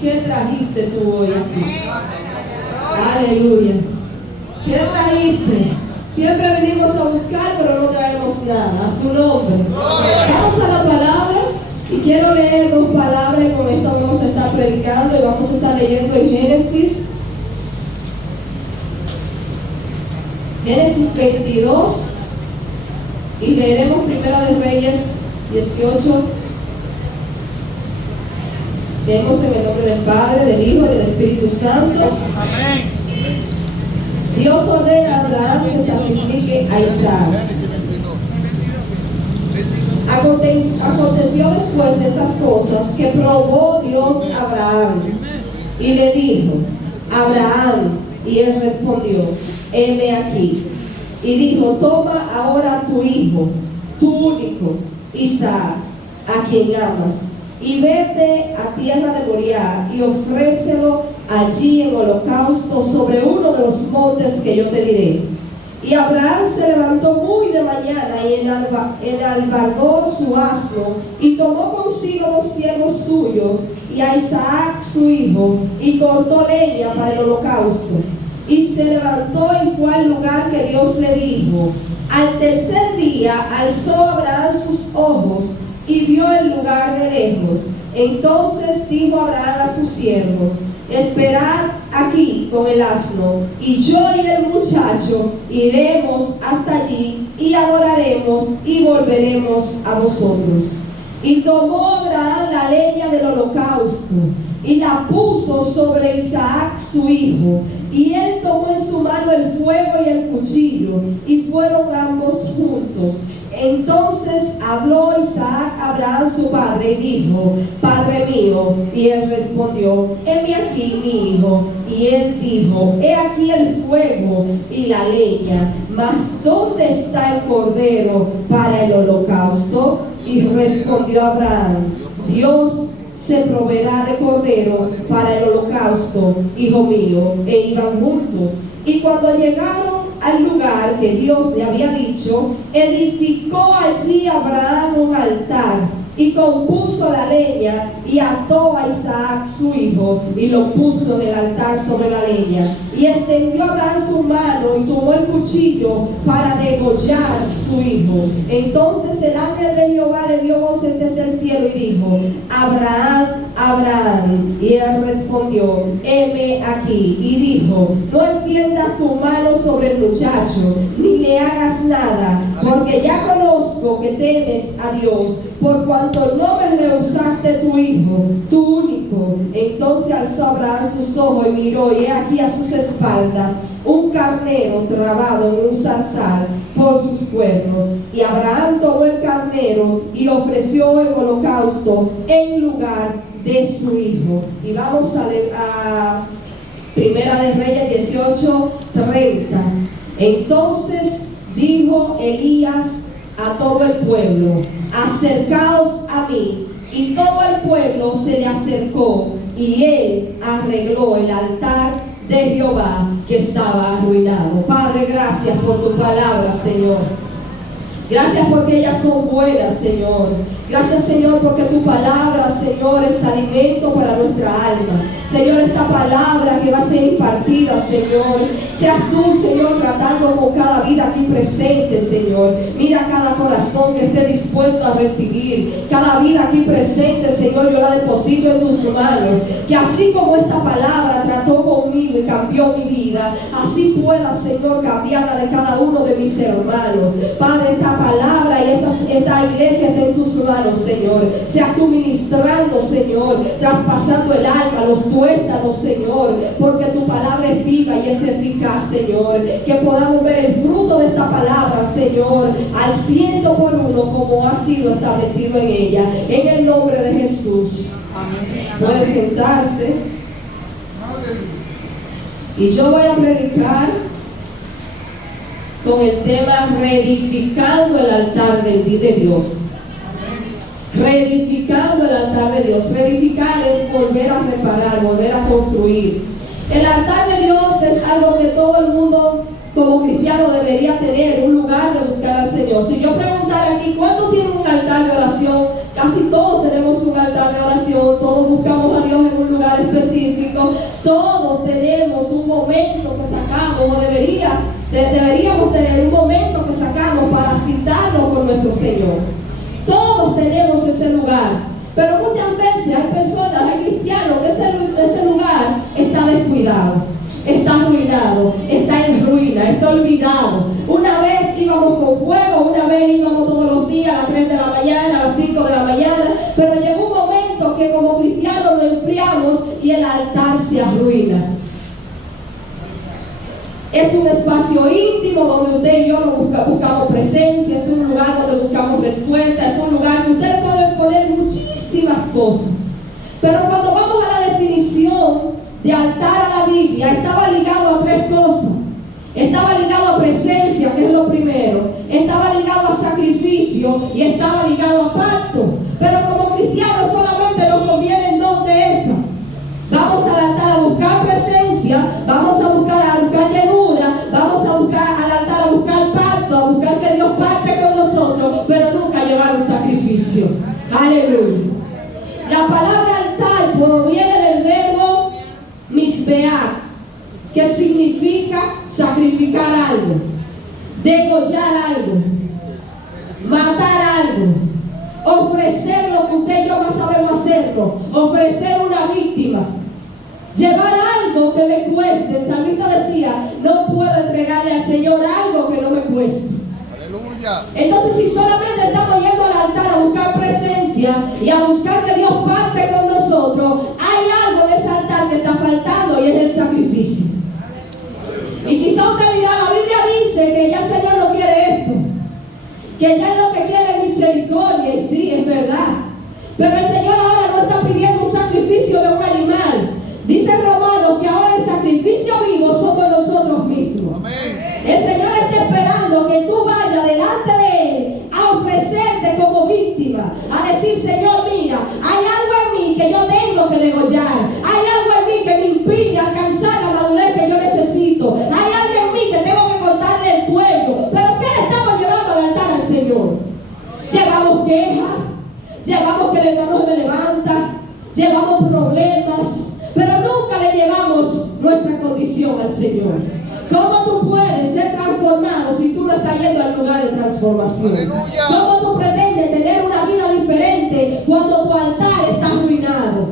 ¿qué trajiste tú hoy aquí? Aleluya. ¿Qué trajiste? Siempre venimos a buscar, pero no traemos nada. A su nombre. Vamos a la palabra. Y quiero leer dos palabras y con esto vamos a estar predicando y vamos a estar leyendo en Génesis 22 y leeremos Primera de Reyes 18. Leemos en el nombre del Padre, del Hijo y del Espíritu Santo. Amén. Dios ordena a Abraham que sacrifique a Isaac. Aconteció después de esas cosas que probó Dios a Abraham y le dijo: Abraham, y él respondió: heme aquí. Y dijo: toma ahora tu hijo, tu único, Isaac, a quien amas, y vete a tierra de Moriah y ofrécelo allí en holocausto sobre uno de los montes que yo te diré. Y Abraham se levantó muy de mañana y enalbardó su asno y tomó consigo 2 siervos suyos y a Isaac su hijo y cortó leña para el holocausto. Y se levantó y fue al lugar que Dios le dijo. Al tercer día alzó Abraham sus ojos y vio el lugar de lejos. Entonces dijo Abraham a su siervo: esperad aquí con el asno, y yo y el muchacho iremos hasta allí y adoraremos y volveremos a vosotros. Y tomó Abraham la leña del holocausto y la puso sobre Isaac su hijo, y él tomó en su mano el fuego y el cuchillo, y fueron ambos juntos. Entonces habló Isaac a Abraham su padre y dijo: Padre mío. Y él respondió: heme aquí mi hijo. Y él dijo: he aquí el fuego y la leña, mas ¿dónde está el cordero para el holocausto? Y respondió Abraham: Dios se proveerá de cordero para el holocausto, hijo mío. E iban juntos. Y cuando llegaron al lugar que Dios le había dicho, edificó allí Abraham un altar y compuso la leña y ató a Isaac su hijo y lo puso en el altar sobre la leña. Y extendió Abraham su mano y tomó el cuchillo para degollar su hijo. Entonces el ángel de Jehová le dio voces desde el cielo y dijo: Abraham, Abraham. Y él respondió: heme aquí. Y dijo: no extiendas tu mano sobre el muchacho, ni le hagas nada, porque ya conozco que temes a Dios, por cuanto no me rehusaste tu hijo, tu único. Entonces alzó Abraham sus ojos y miró, y he aquí a sus espaldas un carnero trabado en un zarzal por sus cuernos. Y Abraham tomó el carnero y ofreció el holocausto en lugar de su hijo. Y vamos a Primera de Reyes 18:30. Entonces dijo Elías a todo el pueblo: acercaos a mí. Y todo el pueblo se le acercó, y él arregló el altar de Jehová que estaba arruinado. Padre, gracias por tu palabra, Señor. Gracias porque ellas son buenas, Señor. Gracias, Señor, porque tu palabra, Señor, es alimento para nuestra alma. Señor, esta palabra que va a ser impartida, Señor, seas tú, Señor, tratando con cada vida aquí presente, Señor. Mira cada corazón que esté dispuesto a recibir. Cada vida aquí presente, Señor, yo la deposito en tus manos. Que así como esta palabra trató conmigo y cambió mi vida, así pueda, Señor, cambiar la de cada uno de mis hermanos. Padre, esta palabra y esta iglesia está en tus manos, Señor. Seas tú ministrando, Señor, traspasando el alma, los tuétanos, Señor, porque tu palabra es viva y es eficaz, Señor. Que podamos ver el fruto de esta palabra, Señor, al 100% como ha sido establecido en ella, en el nombre de Jesús. Amén. Puede sentarse. Y yo voy a predicar con el tema reedificando el altar de Dios. Reedificando el altar de Dios. Reedificar es volver a reparar, volver a construir. El altar de Dios es algo que todo el mundo como cristiano debería tener, un lugar de buscar al Señor. Si yo preguntara aquí, ¿cuántos tienen un altar de oración? Casi casi todos tenemos un altar de oración, todos buscamos a Dios en un lugar específico, todos tenemos un momento que sacamos, o deberíamos tener un momento que sacamos para citarnos con nuestro Señor. Todos tenemos ese lugar, pero muchas veces hay personas, hay cristianos que ese lugar está descuidado, está arruinado, está en ruina, está olvidado. Una vez íbamos con fuego, una vez íbamos todos los días a las 3 de la mañana, a las 5 de la mañana, pero llegó un momento que como cristianos nos enfriamos y el altar se arruina. Es un espacio íntimo donde usted y yo buscamos presencia, es un lugar donde buscamos respuesta, es un lugar que usted puede poner muchísimas cosas. Pero cuando vamos a la definición de altar a la Biblia, estaba ligado a 3 cosas. Estaba ligado a presencia, que es lo primero. Estaba ligado a sacrificio y estaba ligado a pacto. Pero como cristianos solamente nos convienen 2 de esas. Vamos al altar a buscar presencia, vamos a buscar llenura, vamos a buscar al altar a buscar pacto, a buscar que Dios pacte con nosotros, pero nunca llevar un sacrificio. Aleluya. La palabra altar proviene del verbo misbear, que significa sacrificar algo, degollar algo, matar algo, ofrecer lo que usted y yo más sabemos hacerlo, ofrecer una víctima, llevar algo que me cueste. El salmista decía, no puedo entregarle al Señor algo que no me cueste. Aleluya. Entonces, si solamente estamos yendo al altar a buscar presencia y a buscar que Dios pacte con nosotros, hay algo en ese altar que está faltando y es el sacrificio. Y quizá usted dirá, la Biblia dice que ya el Señor no quiere eso, que ya lo que quiere es misericordia, y sí, es verdad. Pero el Señor ahora no está pidiendo un sacrificio de un animal. Dice Romanos que ahora el sacrificio vivo somos nosotros mismos. Amén. El Señor está esperando que tú vayas delante de Él a ofrecerte como víctima, a decir, Señor, mira, hay algo en mí que yo tengo que degollar, hay algo en mí que me impide alcanzar la madurez que yo necesito, hay algo en mí que tengo que cortarle el cuello. Pero ¿qué le estamos llevando al altar al Señor? Llevamos quejas, llevamos que el hermano me levanta, llevamos problemas, pero nunca le llevamos nuestra condición al Señor. ¿Cómo tú puedes ser transformado si tú no estás yendo al lugar de transformación? ¡Aleluya! ¿Cómo tú pretendes tener una vida diferente cuando tu altar está arruinado?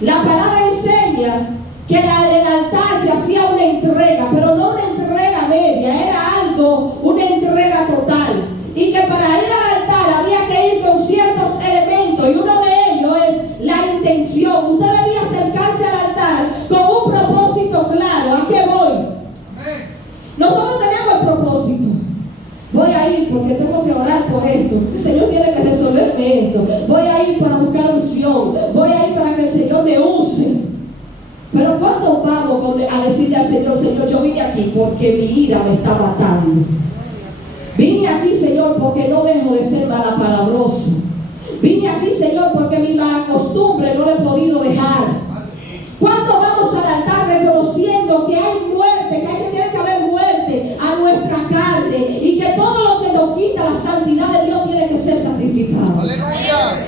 La palabra enseña que el altar se hacía una entrega, pero no una entrega media, era algo, una entrega total. Y que para ir al altar había que ir con ciertos elementos, y uno de ellos es la intención. Usted debía acercarse al altar con un propósito claro. ¿A qué voy? Nosotros tenemos el propósito. Voy a ir porque tengo que orar por esto. El Señor tiene que resolverme esto. Voy a ir para buscar unción. Voy a ir para que el Señor me use. Pero ¿cuándo vamos a decirle al Señor, Señor, yo vine aquí porque mi ira me está matando? Vine aquí, Señor, porque no dejo de ser malapalabroso. Vine aquí, Señor, porque mi mala costumbre no lo he podido dejar. ¿Cuándo vamos al altar reconociendo que hay muerte, que tiene que haber muerte a nuestra carne y que todo lo que nos quita la santidad de Dios tiene que ser sacrificado? ¡Aleluya!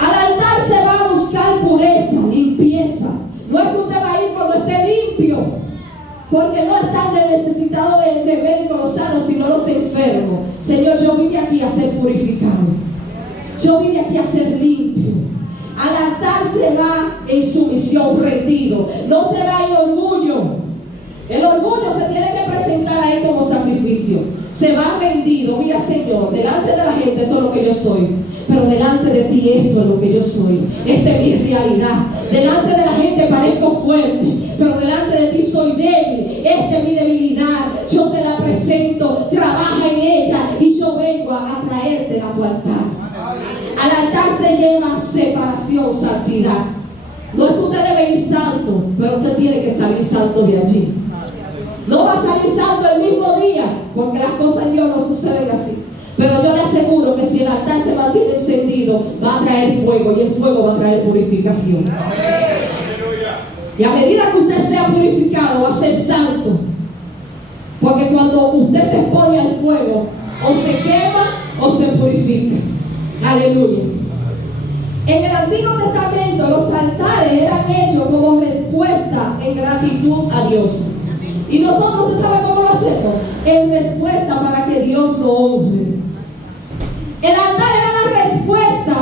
Al altar se va a buscar pureza, limpieza. No es que usted va a ir cuando esté limpio, porque no están necesitados de médicos los sanos, sino los enfermos. Señor, yo vine aquí a ser purificado. Yo vine aquí a ser limpio. Al altar se va en sumisión, rendido. No se va en orgullo. El orgullo se tiene que presentar ahí como sacrificio. Se va rendido. Mira, Señor, delante de la gente esto es lo que yo soy, pero delante de ti esto es lo que yo soy. Esta es mi realidad. Delante de la gente parezco fuerte, pero delante de ti soy débil. Esta es mi debilidad. Yo te la presento. Trabaja en ella y yo vengo a traerte a tu altar. Al altar se lleva separación, santidad. No es que usted debe ir santo, pero usted tiene que salir santo de allí. No va a salir santo el mismo día, porque las cosas en Dios no suceden así. Pero yo le aseguro que si el altar se mantiene encendido, va a traer fuego, y el fuego va a traer purificación. Y a medida que usted sea purificado, va a ser santo. Porque cuando usted se expone al fuego, o se quema o se purifica. Aleluya. En el Antiguo Testamento los altares eran hechos como respuesta en gratitud a Dios. Y nosotros, ¿usted sabe cómo lo hacemos? En respuesta para que Dios lo honre. El altar era la respuesta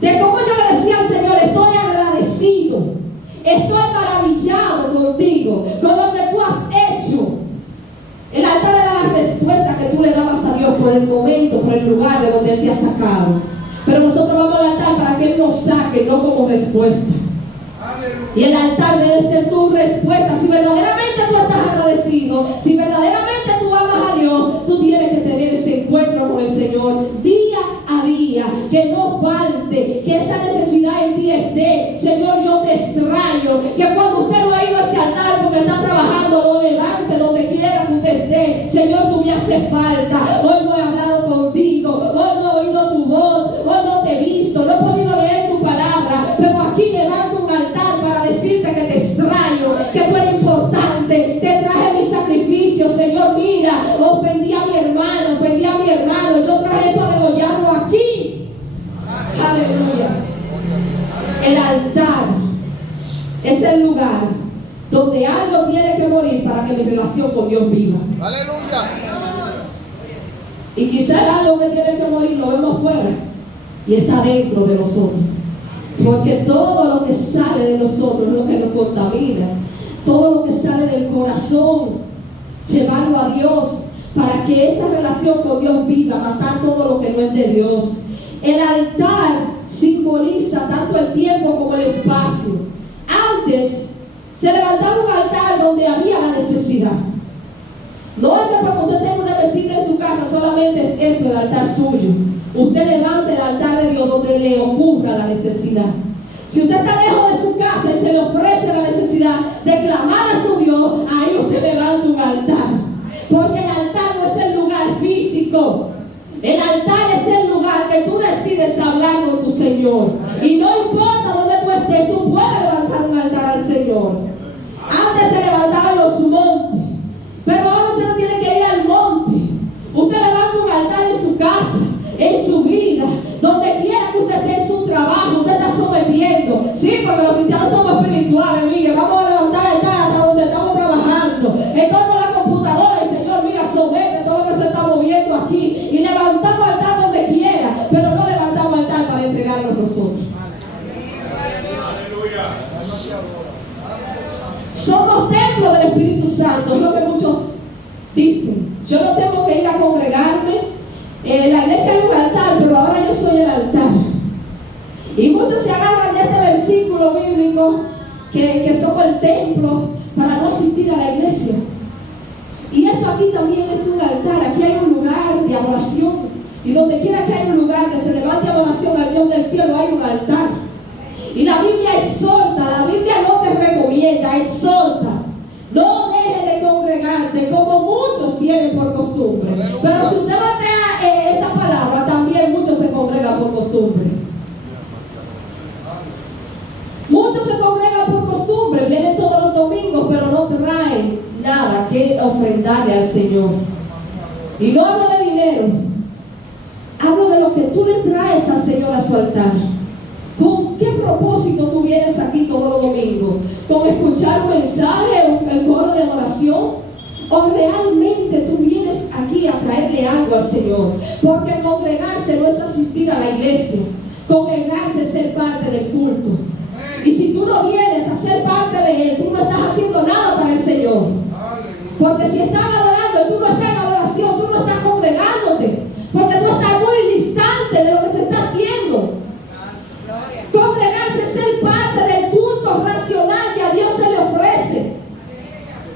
de cómo yo le decía al Señor: estoy agradecido, estoy maravillado contigo, con lo que tú has hecho. El altar era la respuesta que tú le dabas a Dios por el momento, por el lugar de donde Él te ha sacado. Pero nosotros vamos al altar para que Él nos saque, no como respuesta. Y el altar debe ser tu respuesta. Si verdaderamente tú estás agradecido, si verdaderamente tú amas a Dios, tú tienes que tener ese encuentro con el Señor día a día, que no falte, que esa necesidad en ti esté. Señor, yo te extraño. Que cuando usted no ha ido a ese altar porque está trabajando, lo levante donde quiera que usted esté. Señor, tú me haces falta. Hoy no he hablado contigo, hoy no he oído tu voz, hoy no te he visto, no he podido leer tu palabra, pero aquí levanto un altar para decirte que te extraño, que tú eres importante. Te traje mi sacrificio, Señor. Mira, ofendí a mi hermano, yo traje esto a degollarlo aquí. Aleluya. El altar es el lugar donde algo tiene que morir para que mi relación con Dios viva. Aleluya. Y quizás algo que tiene que morir lo vemos afuera y está dentro de nosotros. Porque todo lo que sale de nosotros es lo que nos contamina. Todo lo que sale del corazón, llevarlo a Dios para que esa relación con Dios viva, matar todo lo que no es de Dios. El altar simboliza tanto el tiempo como el espacio. Antes se levantaba un altar donde había la necesidad. No es que cuando usted tenga una mesita en su casa solamente es eso, el altar suyo. Usted levante el altar de Dios donde le ocurra la necesidad. Si usted está lejos de su casa y se le ofrece la necesidad de clamar a su Dios, ahí usted levanta un altar. Porque el altar no es el lugar físico. El altar es el lugar que tú decides hablar con tu Señor. Y no importa dónde tú estés, tú puedes levantar un altar al Señor. Antes se levantaban los montes, pero ahora usted no tiene que ir al monte. Usted levanta un altar en su casa, en su vida, donde quiera que usted esté en su trabajo. Usted está sometiendo. Sí, porque los cristianos somos espirituales. Mire, vamos a levantar el altar hasta donde estamos trabajando. Entonces con la computadora, el Señor, mira, somete todo lo que se está moviendo aquí. Y levantamos altar donde quiera, pero no levantamos altar para entregarlo a nosotros. Somos templo del Espíritu Santo, es lo que muchos dicen. Yo no tengo que ir a congregarme. En la iglesia hay un altar, pero ahora yo soy el altar. Y muchos se agarran de este versículo bíblico que somos el templo para no asistir a la iglesia. Y esto aquí también es un altar. Aquí hay un lugar de adoración. Y donde quiera que haya un lugar que se levante adoración al Dios del cielo, hay un altar. Y la Biblia exhorta, la Biblia no te recomienda, exhorta. No dejes de congregarte como muchos tienen por costumbre. Pero si usted voltea esa palabra, también muchos se congregan por costumbre. Muchos se congregan por costumbre, vienen todos los domingos, pero no traen nada que ofrendarle al Señor. Y no hablo de dinero, hablo de lo que tú le traes al Señor a su altar. ¿Con qué propósito tú vienes aquí todos los domingos? ¿Con escuchar un mensaje, el coro de adoración? ¿O realmente tú vienes aquí a traerle algo al Señor? Porque congregarse no es asistir a la iglesia. Congregarse es ser parte del culto. Y si tú no vienes a ser parte de Él, tú no estás haciendo nada para el Señor. Porque si estás adorando y tú no estás en adoración, tú no estás congregándote. Porque tú estás muy distante de lo que se está haciendo. Congregarse es ser parte del culto racional que a Dios se le ofrece.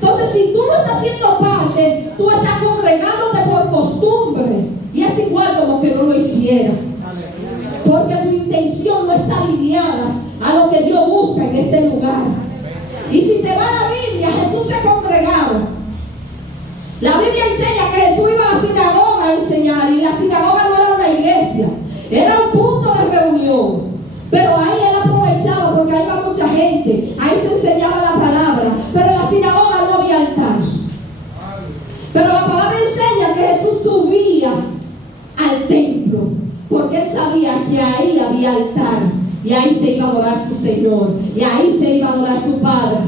Entonces, si tú no estás siendo parte, tú estás congregándote por costumbre. Y es igual como que no lo hiciera. Porque tu intención no está alineada a lo que Dios busca en este lugar. Y si te va a la Biblia, Jesús se congregaba. La Biblia enseña que Jesús iba a la sinagoga a enseñar. Y la sinagoga no era una iglesia, era un punto de reunión. Pero ahí él aprovechaba porque ahí iba mucha gente. Ahí se enseñaba la palabra. Pero en la sinagoga no había altar. Pero la palabra enseña que Jesús subía al templo porque él sabía ahí había altar, y ahí se iba a adorar su Señor, y ahí se iba a adorar su Padre.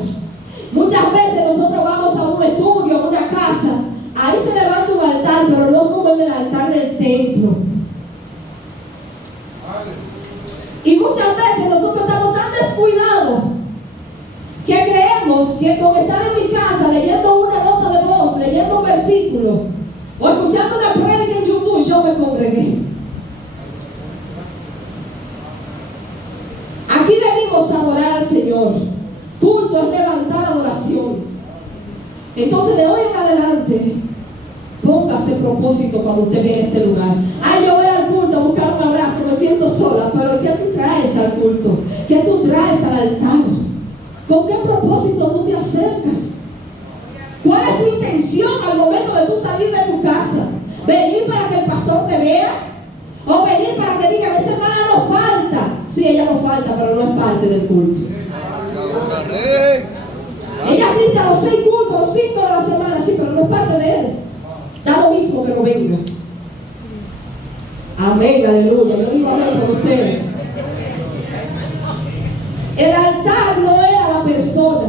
Muchas veces nosotros vamos a un estudio, a una casa, ahí se levanta un altar, pero no como en el altar del templo. Y muchas veces nosotros estamos tan descuidados que creemos que con estar en mi casa leyendo una nota de voz, leyendo un versículo o escuchando una prédica en YouTube, yo me congregué. Aquí venimos a adorar al Señor. Culto es levantar adoración. Entonces de hoy en adelante, póngase propósito cuando usted viene a este lugar. Ay, yo voy al culto a buscar un abrazo, me siento sola. Pero ¿qué tú traes al culto? ¿Qué tú traes al altar? ¿Con qué propósito tú te acercas? ¿Cuál es tu intención al momento de tú salir de tu casa? ¿Venir para que el pastor te vea? ¿O venir para que diga, esa hermana no falta? Sí, ella no falta, pero no es parte del culto. Ella asiste a los 6 cultos, los 5 de la semana, sí, pero no es parte de él. Da lo mismo que no venga. Amén, aleluya. Yo digo amén por ustedes. El altar no era la persona.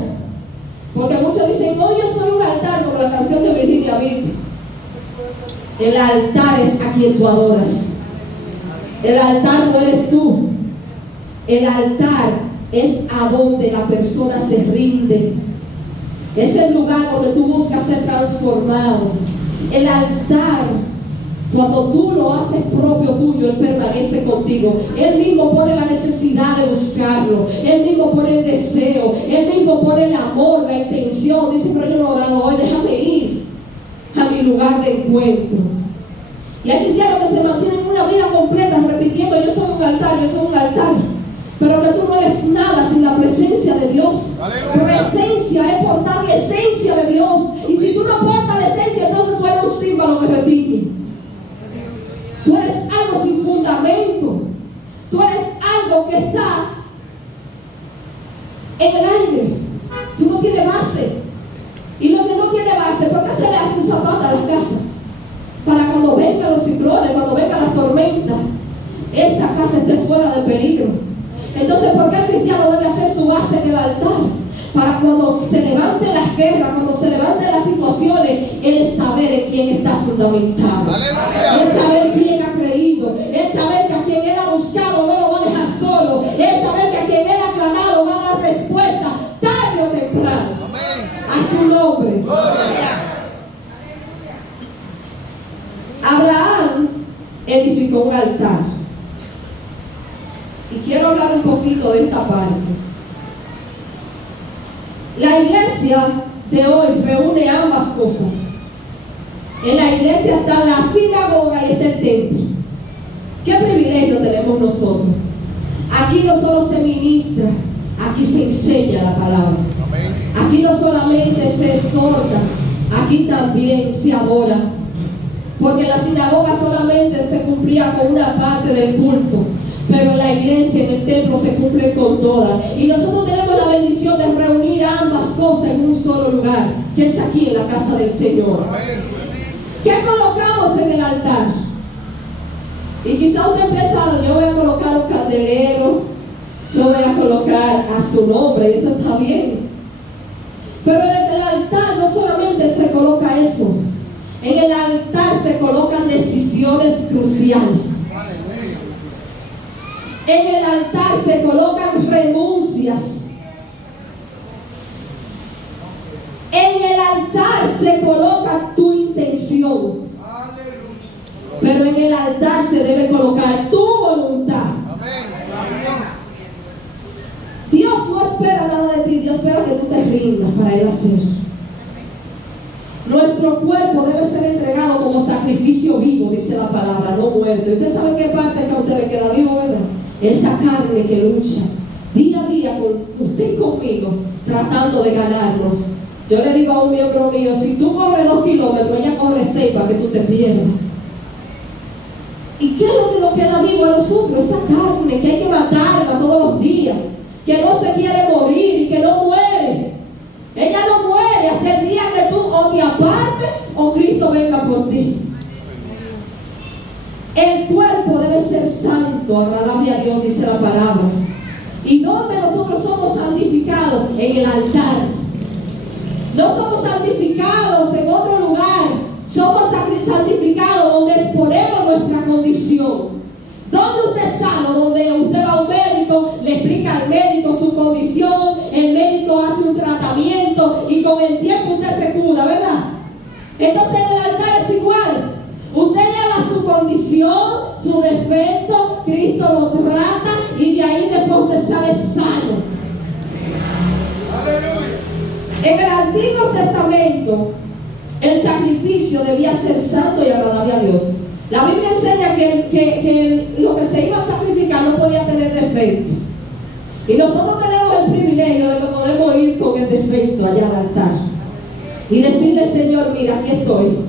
Porque muchos dicen, no, yo soy un altar, como la canción de Virginia Beat. El altar es a quien tú adoras. El altar no eres tú. El altar es a donde la persona se rinde. Es el lugar donde tú buscas ser transformado. El altar, cuando tú lo haces propio tuyo, Él permanece contigo. Él mismo pone la necesidad de buscarlo. Él mismo pone el deseo. Él mismo pone el amor, la intención. Dice, pero yo no he orado hoy, déjame ir a mi lugar de encuentro. Y hay cristianos que se mantienen una vida completa repitiendo, yo soy un altar, yo soy un altar. Pero que tú no eres nada sin la presencia de Dios. ¡Aleluya! Presencia es portar la esencia de Dios. Y si tú no portas la esencia, entonces tú eres un símbolo que retiene. Tú eres algo sin fundamento. Tú eres algo que está en el aire. Tú no tienes base. Y lo que no tiene base, ¿por qué se le hacen zapatos a las casas? Para cuando vengan los ciclones, cuando vengan las tormentas, esa casa esté fuera de peligro. Entonces, ¿por qué el cristiano debe hacer su base en el altar? Para cuando se levanten las guerras, cuando se levanten las situaciones, él saber en quién está fundamentado. ¡Aleluya! Él saber quién ha creído. Él saber que a quien él ha buscado no lo va a dejar solo. Él saber que a quien él ha clamado va a dar respuesta tarde o temprano. ¡Amén! A su nombre. ¡Gloria! Abraham edificó un altar. Y quiero hablar un poquito de esta parte. La iglesia de hoy reúne ambas cosas. En la iglesia está la sinagoga y está el templo. ¿Qué privilegio tenemos nosotros? Aquí no solo se ministra, aquí se enseña la palabra. Aquí no solamente se exhorta, aquí también se adora. Porque en la sinagoga solamente se cumplía con una parte del culto, pero en la iglesia, en el templo, se cumple con todas. Y nosotros tenemos la bendición de reunir ambas cosas en un solo lugar, que es aquí en la casa del Señor. ¿Qué colocamos en el altar? Y quizá usted empieza, yo voy a colocar un candelero, yo voy a colocar a su nombre, y eso está bien. Pero en el altar no solamente se coloca eso. En el altar se colocan decisiones cruciales. En el altar se colocan renuncias. En el altar se coloca tu intención. Pero en el altar se debe colocar tu voluntad. Dios no espera nada de ti, Dios espera que tú te rindas para Él hacer. Nuestro cuerpo debe ser entregado como sacrificio vivo, dice la palabra, no muerto. ¿Y usted sabe qué parte que a usted le queda vivo, verdad? Esa carne que lucha día a día con usted y conmigo, tratando de ganarnos. Yo le digo a un miembro mío, si tú corres 2 kilómetros, ella corre 6 para que tú te pierdas. ¿Y qué es lo que nos queda vivo a nosotros? Esa carne que hay que matarla todos los días, que no se quiere morir y que no muere. Ella no muere hasta el día que tú o te apartes o Cristo venga por ti. El cuerpo debe ser santo. santo, agradable a Dios, dice la palabra. ¿Y dónde nosotros somos santificados? En el altar. No somos santificados en otro lugar. Somos santificados donde exponemos nuestra condición. ¿Dónde usted sana? Donde usted va a un médico, le explica al médico su condición, el médico hace un tratamiento y con el tiempo usted se cura, ¿verdad? Entonces en el altar es igual. Usted lleva su condición, su defecto, Cristo lo trata y de ahí después usted sale sano. ¡Aleluya! En el Antiguo Testamento, el sacrificio debía ser santo y agradable a Dios. La Biblia enseña que lo que se iba a sacrificar no podía tener defecto. Y nosotros tenemos el privilegio de que podemos ir con el defecto allá al altar y decirle: Señor, mira, aquí estoy.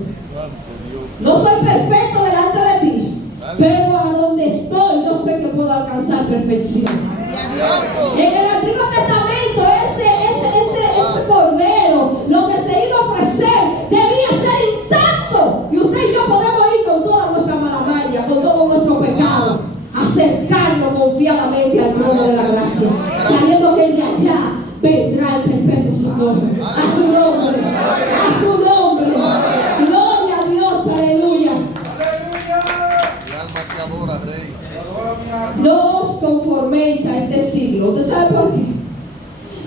No soy perfecto delante de ti, pero a donde estoy yo sé que puedo alcanzar perfección. En el Antiguo Testamento ese cordero, lo que se iba a ofrecer, debía ser intacto. Y usted y yo podemos ir con toda nuestra maravilla, con todo nuestro pecado, acercarnos confiadamente al trono de la gracia, sabiendo que de allá vendrá el perpetuo socorro. A su nombre, a su nombre. Gloria a Dios, aleluya. No os conforméis a este siglo. ¿Usted sabe por qué?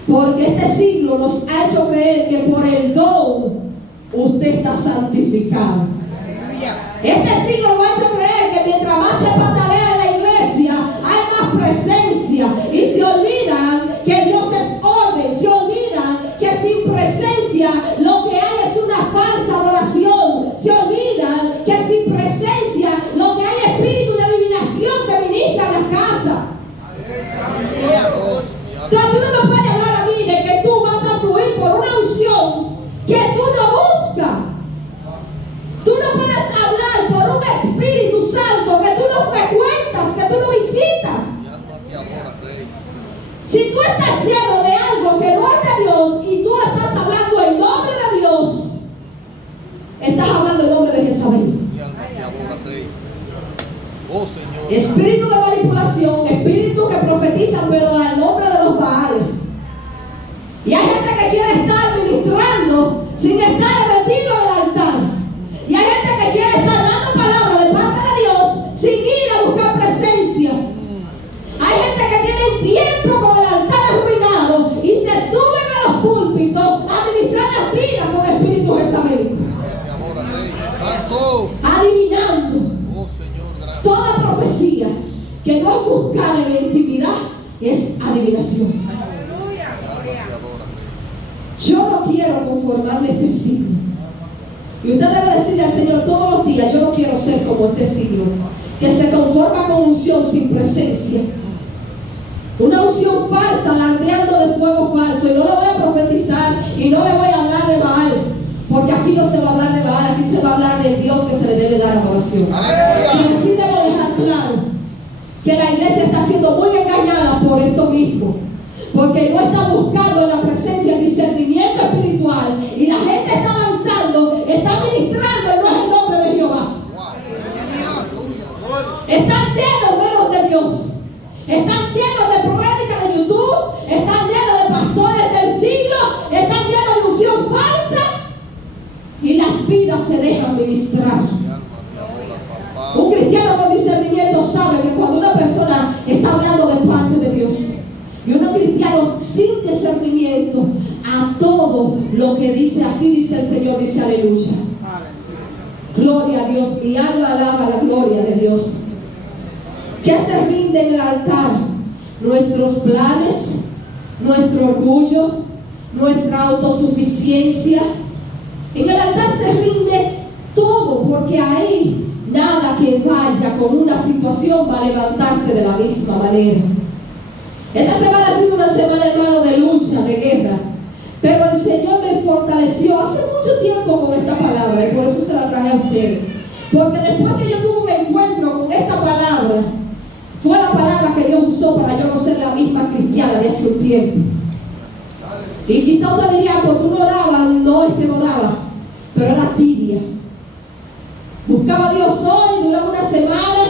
Porque este siglo nos ha hecho creer que por el don usted está santificado. Este siglo nos ha hecho creer que mientras más se patalea en la iglesia, hay más presencia. Y se olvidan que Dios es orden. Se olvidan que sin presencia lo que hay es una falsa adoración. Se olvidan que sin presencia lo que hay es espíritu de adivinación que ministra en la casa. Entonces tú no me puedes hablar a mí de que tú vas a fluir por una unción que tú no buscas. Tú no puedes hablar por un Espíritu Santo que tú no frecuentas, que tú no visitas. Si tú estás lleno de algo que no es de Dios y tú estás hablando en nombre de Dios, estás hablando en nombre de Jezabel. Espíritu de manipulación, espíritu que profetizan pero al nombre de los Baales. Y hay gente que quiere estar ministrando sin estar metido en el altar. Y hay gente que quiere estar dando palabras de parte de Dios sin ir a buscar presencia. Hay gente que tiene tiempo con el altar arruinado y se suben a los púlpitos a ministrar las vidas con espíritu jezabelicos. Adivinando. Toda profecía que no es buscar en la intimidad es adivinación. Yo no quiero conformarme a este siglo. Y usted debe decirle al Señor todos los días: yo no quiero ser como este siglo, que se conforma con unción sin presencia. Una unción falsa, alardeando de fuego falso. Y no le voy a profetizar y no le voy a hablar de Baal, porque aquí no se va a hablar de Baal, aquí se va a hablar del Dios que se le debe dar adoración. Pero sí debo dejar claro que la iglesia está siendo muy engañada por esto mismo, porque no está buscando la presencia, el discernimiento espiritual, y la gente está avanzando, está ministrando y no es el nombre de Jehová. Están llenos menos de Dios, están llenos de prédicas de YouTube, están llenos de pastores del siglo, están llenos de unción falsa, y las vidas se dejan ministrar. Un cristiano con discernimiento sabe que cuando una persona está hablando de parte de Dios, y un cristiano sin discernimiento, a todo lo que dice, así dice el Señor, dice aleluya. Gloria a Dios. Mi alma alaba la gloria de Dios. ¿Qué se rinde en el altar? Nuestros planes, nuestro orgullo, nuestra autosuficiencia. En el altar se rinde todo, porque ahí nada que vaya con una situación va a levantarse de la misma manera. Esta semana ha sido una semana, hermano, de lucha, de guerra. Pero el Señor me fortaleció hace mucho tiempo con esta palabra, y por eso se la traje a ustedes. Porque después que yo tuve un encuentro con esta palabra, fue la palabra que Dios usó para yo no ser la misma cristiana de hace un tiempo. Y quizá usted diría: pues tú no orabas. No es que no oraba, pero era tibia. Buscaba a Dios hoy, duraba una semana,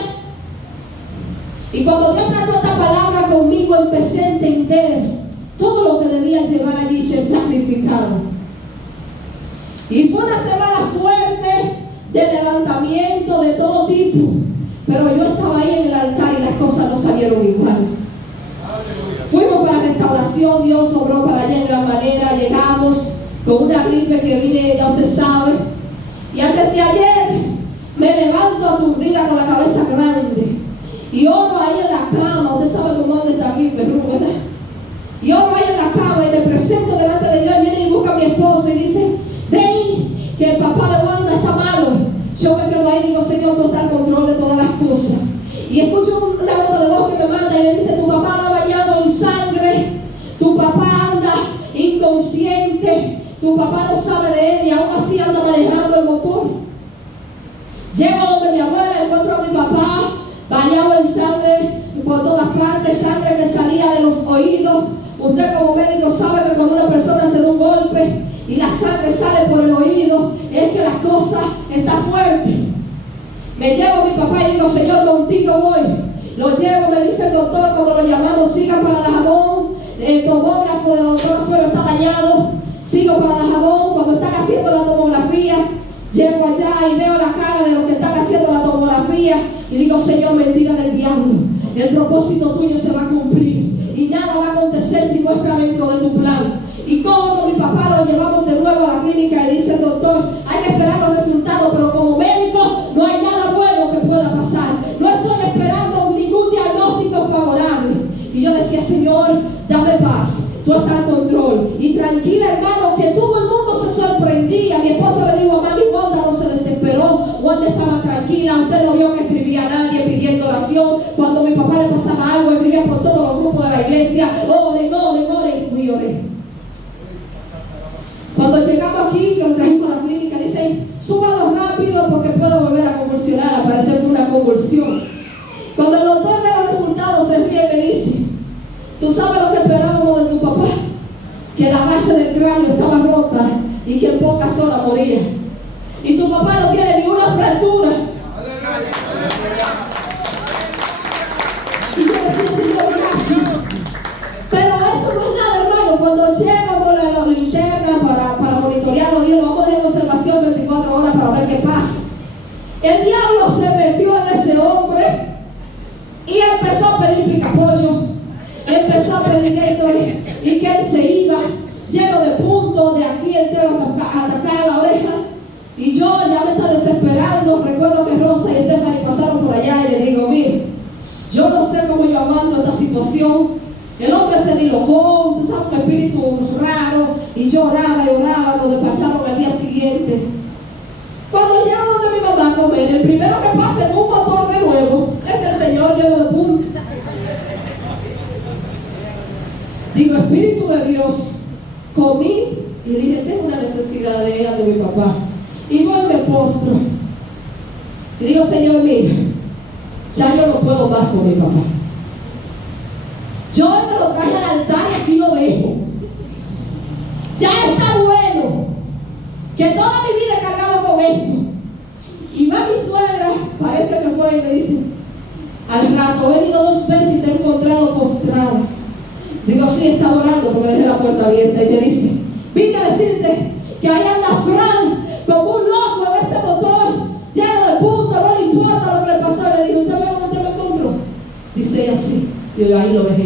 cuando Dios trató esta palabra conmigo, empecé a entender todo lo que debía llevar allí y ser sacrificado. Y fue una semana fuerte de levantamiento de todo tipo, pero yo estaba ahí en el altar y las cosas no salieron igual. Fuimos para restauración, Dios obró para allá en gran manera. Llegamos con una gripe que vine, ya usted sabe, y antes de ayer me levanto aturdida con la cabeza grande y oro ahí en la cama. Usted sabe cómo anda esta gripe, ¿verdad? Y oro ahí en la cama y me presento delante de Dios. Viene y busca a mi esposo y dice: ven, que el papá de Wanda está malo. Yo me quedo ahí y digo: Señor, no está al control de todas las cosas. Y escucho una nota de voz que me manda y me dice: tu papá anda bañado en sangre, tu papá anda inconsciente, tu papá no sabe de él y aún así anda manejando el motor. Llego donde mi abuela, encuentro a mi papá bañado en sangre por todas partes, sangre que salía de los oídos. Usted como médico sabe que cuando una persona se da un golpe y la sangre sale por el oído, es que las cosas están fuertes. Me llevo a mi papá y digo: Señor, contigo voy. Lo llevo, me dice el doctor, cuando lo llamamos: sigan para Dajabón. El tomógrafo de la doctora Suero está dañado. Sigo para Dajabón. Cuando están haciendo la tomografía, llego allá y veo la cara de los que están haciendo la tomografía y digo: Señor, mentira del diablo, el propósito tuyo se va a cumplir y nada va a acontecer si no está dentro de tu plan. Y como mi papá lo llevamos de nuevo a la clínica y dice el doctor: hay que esperar los resultados, pero como médico no hay nada bueno que pueda pasar. No estoy esperando ningún diagnóstico favorable. Y yo decía: Señor, dame paz, tú estás en control. Y tranquila, hermano, que todo el mundo se sorprendía. Mi esposa le dijo: mami, Wanda no se desesperó, Wanda estaba tranquila. Usted no vio que escribía a nadie pidiendo oración. Cuando mi papá le pasaba algo, escribía por todos los grupos de la iglesia: oren, oren, oren. Y fui, oré. Cuando llegamos aquí, que lo trajimos a la clínica, dicen: súbalo rápido porque puede volver a convulsionar. Al parecer fue una convulsión. Cuando el doctor ve los resultados, se ríe y me dice: ¿tú sabes lo que esperábamos de tu papá? Que la base del cráneo estaba rota y que en pocas horas moría. Y tu papá no tiene ni una fractura. Y yo decía: Señor, gracias. Pero eso no es nada, hermano. Cuando llegan por la linterna para monitorearlo, Dios lo vamos a en observación 24 horas para ver qué pasa. El diablo se metió en ese hombre y empezó a pedir picapollo, empezó a pedir Gatorade y que él se iba. Llego de punto de aquí entero hasta acá a la oreja y yo ya me está desesperando. Recuerdo que Rosa y Stephanie pasaron por allá y le digo: mire, yo no sé cómo yo aguanto esta situación. El hombre se dilocó, tú sabes, un espíritu raro, y yo oraba y oraba. Nos despacharon al día siguiente. Cuando llego donde mi mamá a comer, el primero que pasa en un motor de nuevo es el Señor lleno de punta. Digo: Espíritu de Dios. Comí y dije: tengo una necesidad de ella, de mi papá. Y voy y me postro. Y digo: Señor, mira, ya yo no puedo más con mi papá. Yo te lo traje al altar y aquí lo dejo. Ya está bueno. Que toda mi vida he cargado con esto. Y va mi suegra, parece que fue, y me dice: al rato he venido 2 veces y te he encontrado postrada. Digo: sí, está orando porque dejé la puerta abierta. Y me dice: vine a decirte que ahí anda Fran como un loco en ese motor, lleno de punta, no le importa lo que le pasó. Y le dije: ¿usted ve dónde usted me encontró? Dice ella: sí. Y yo ahí lo dejé.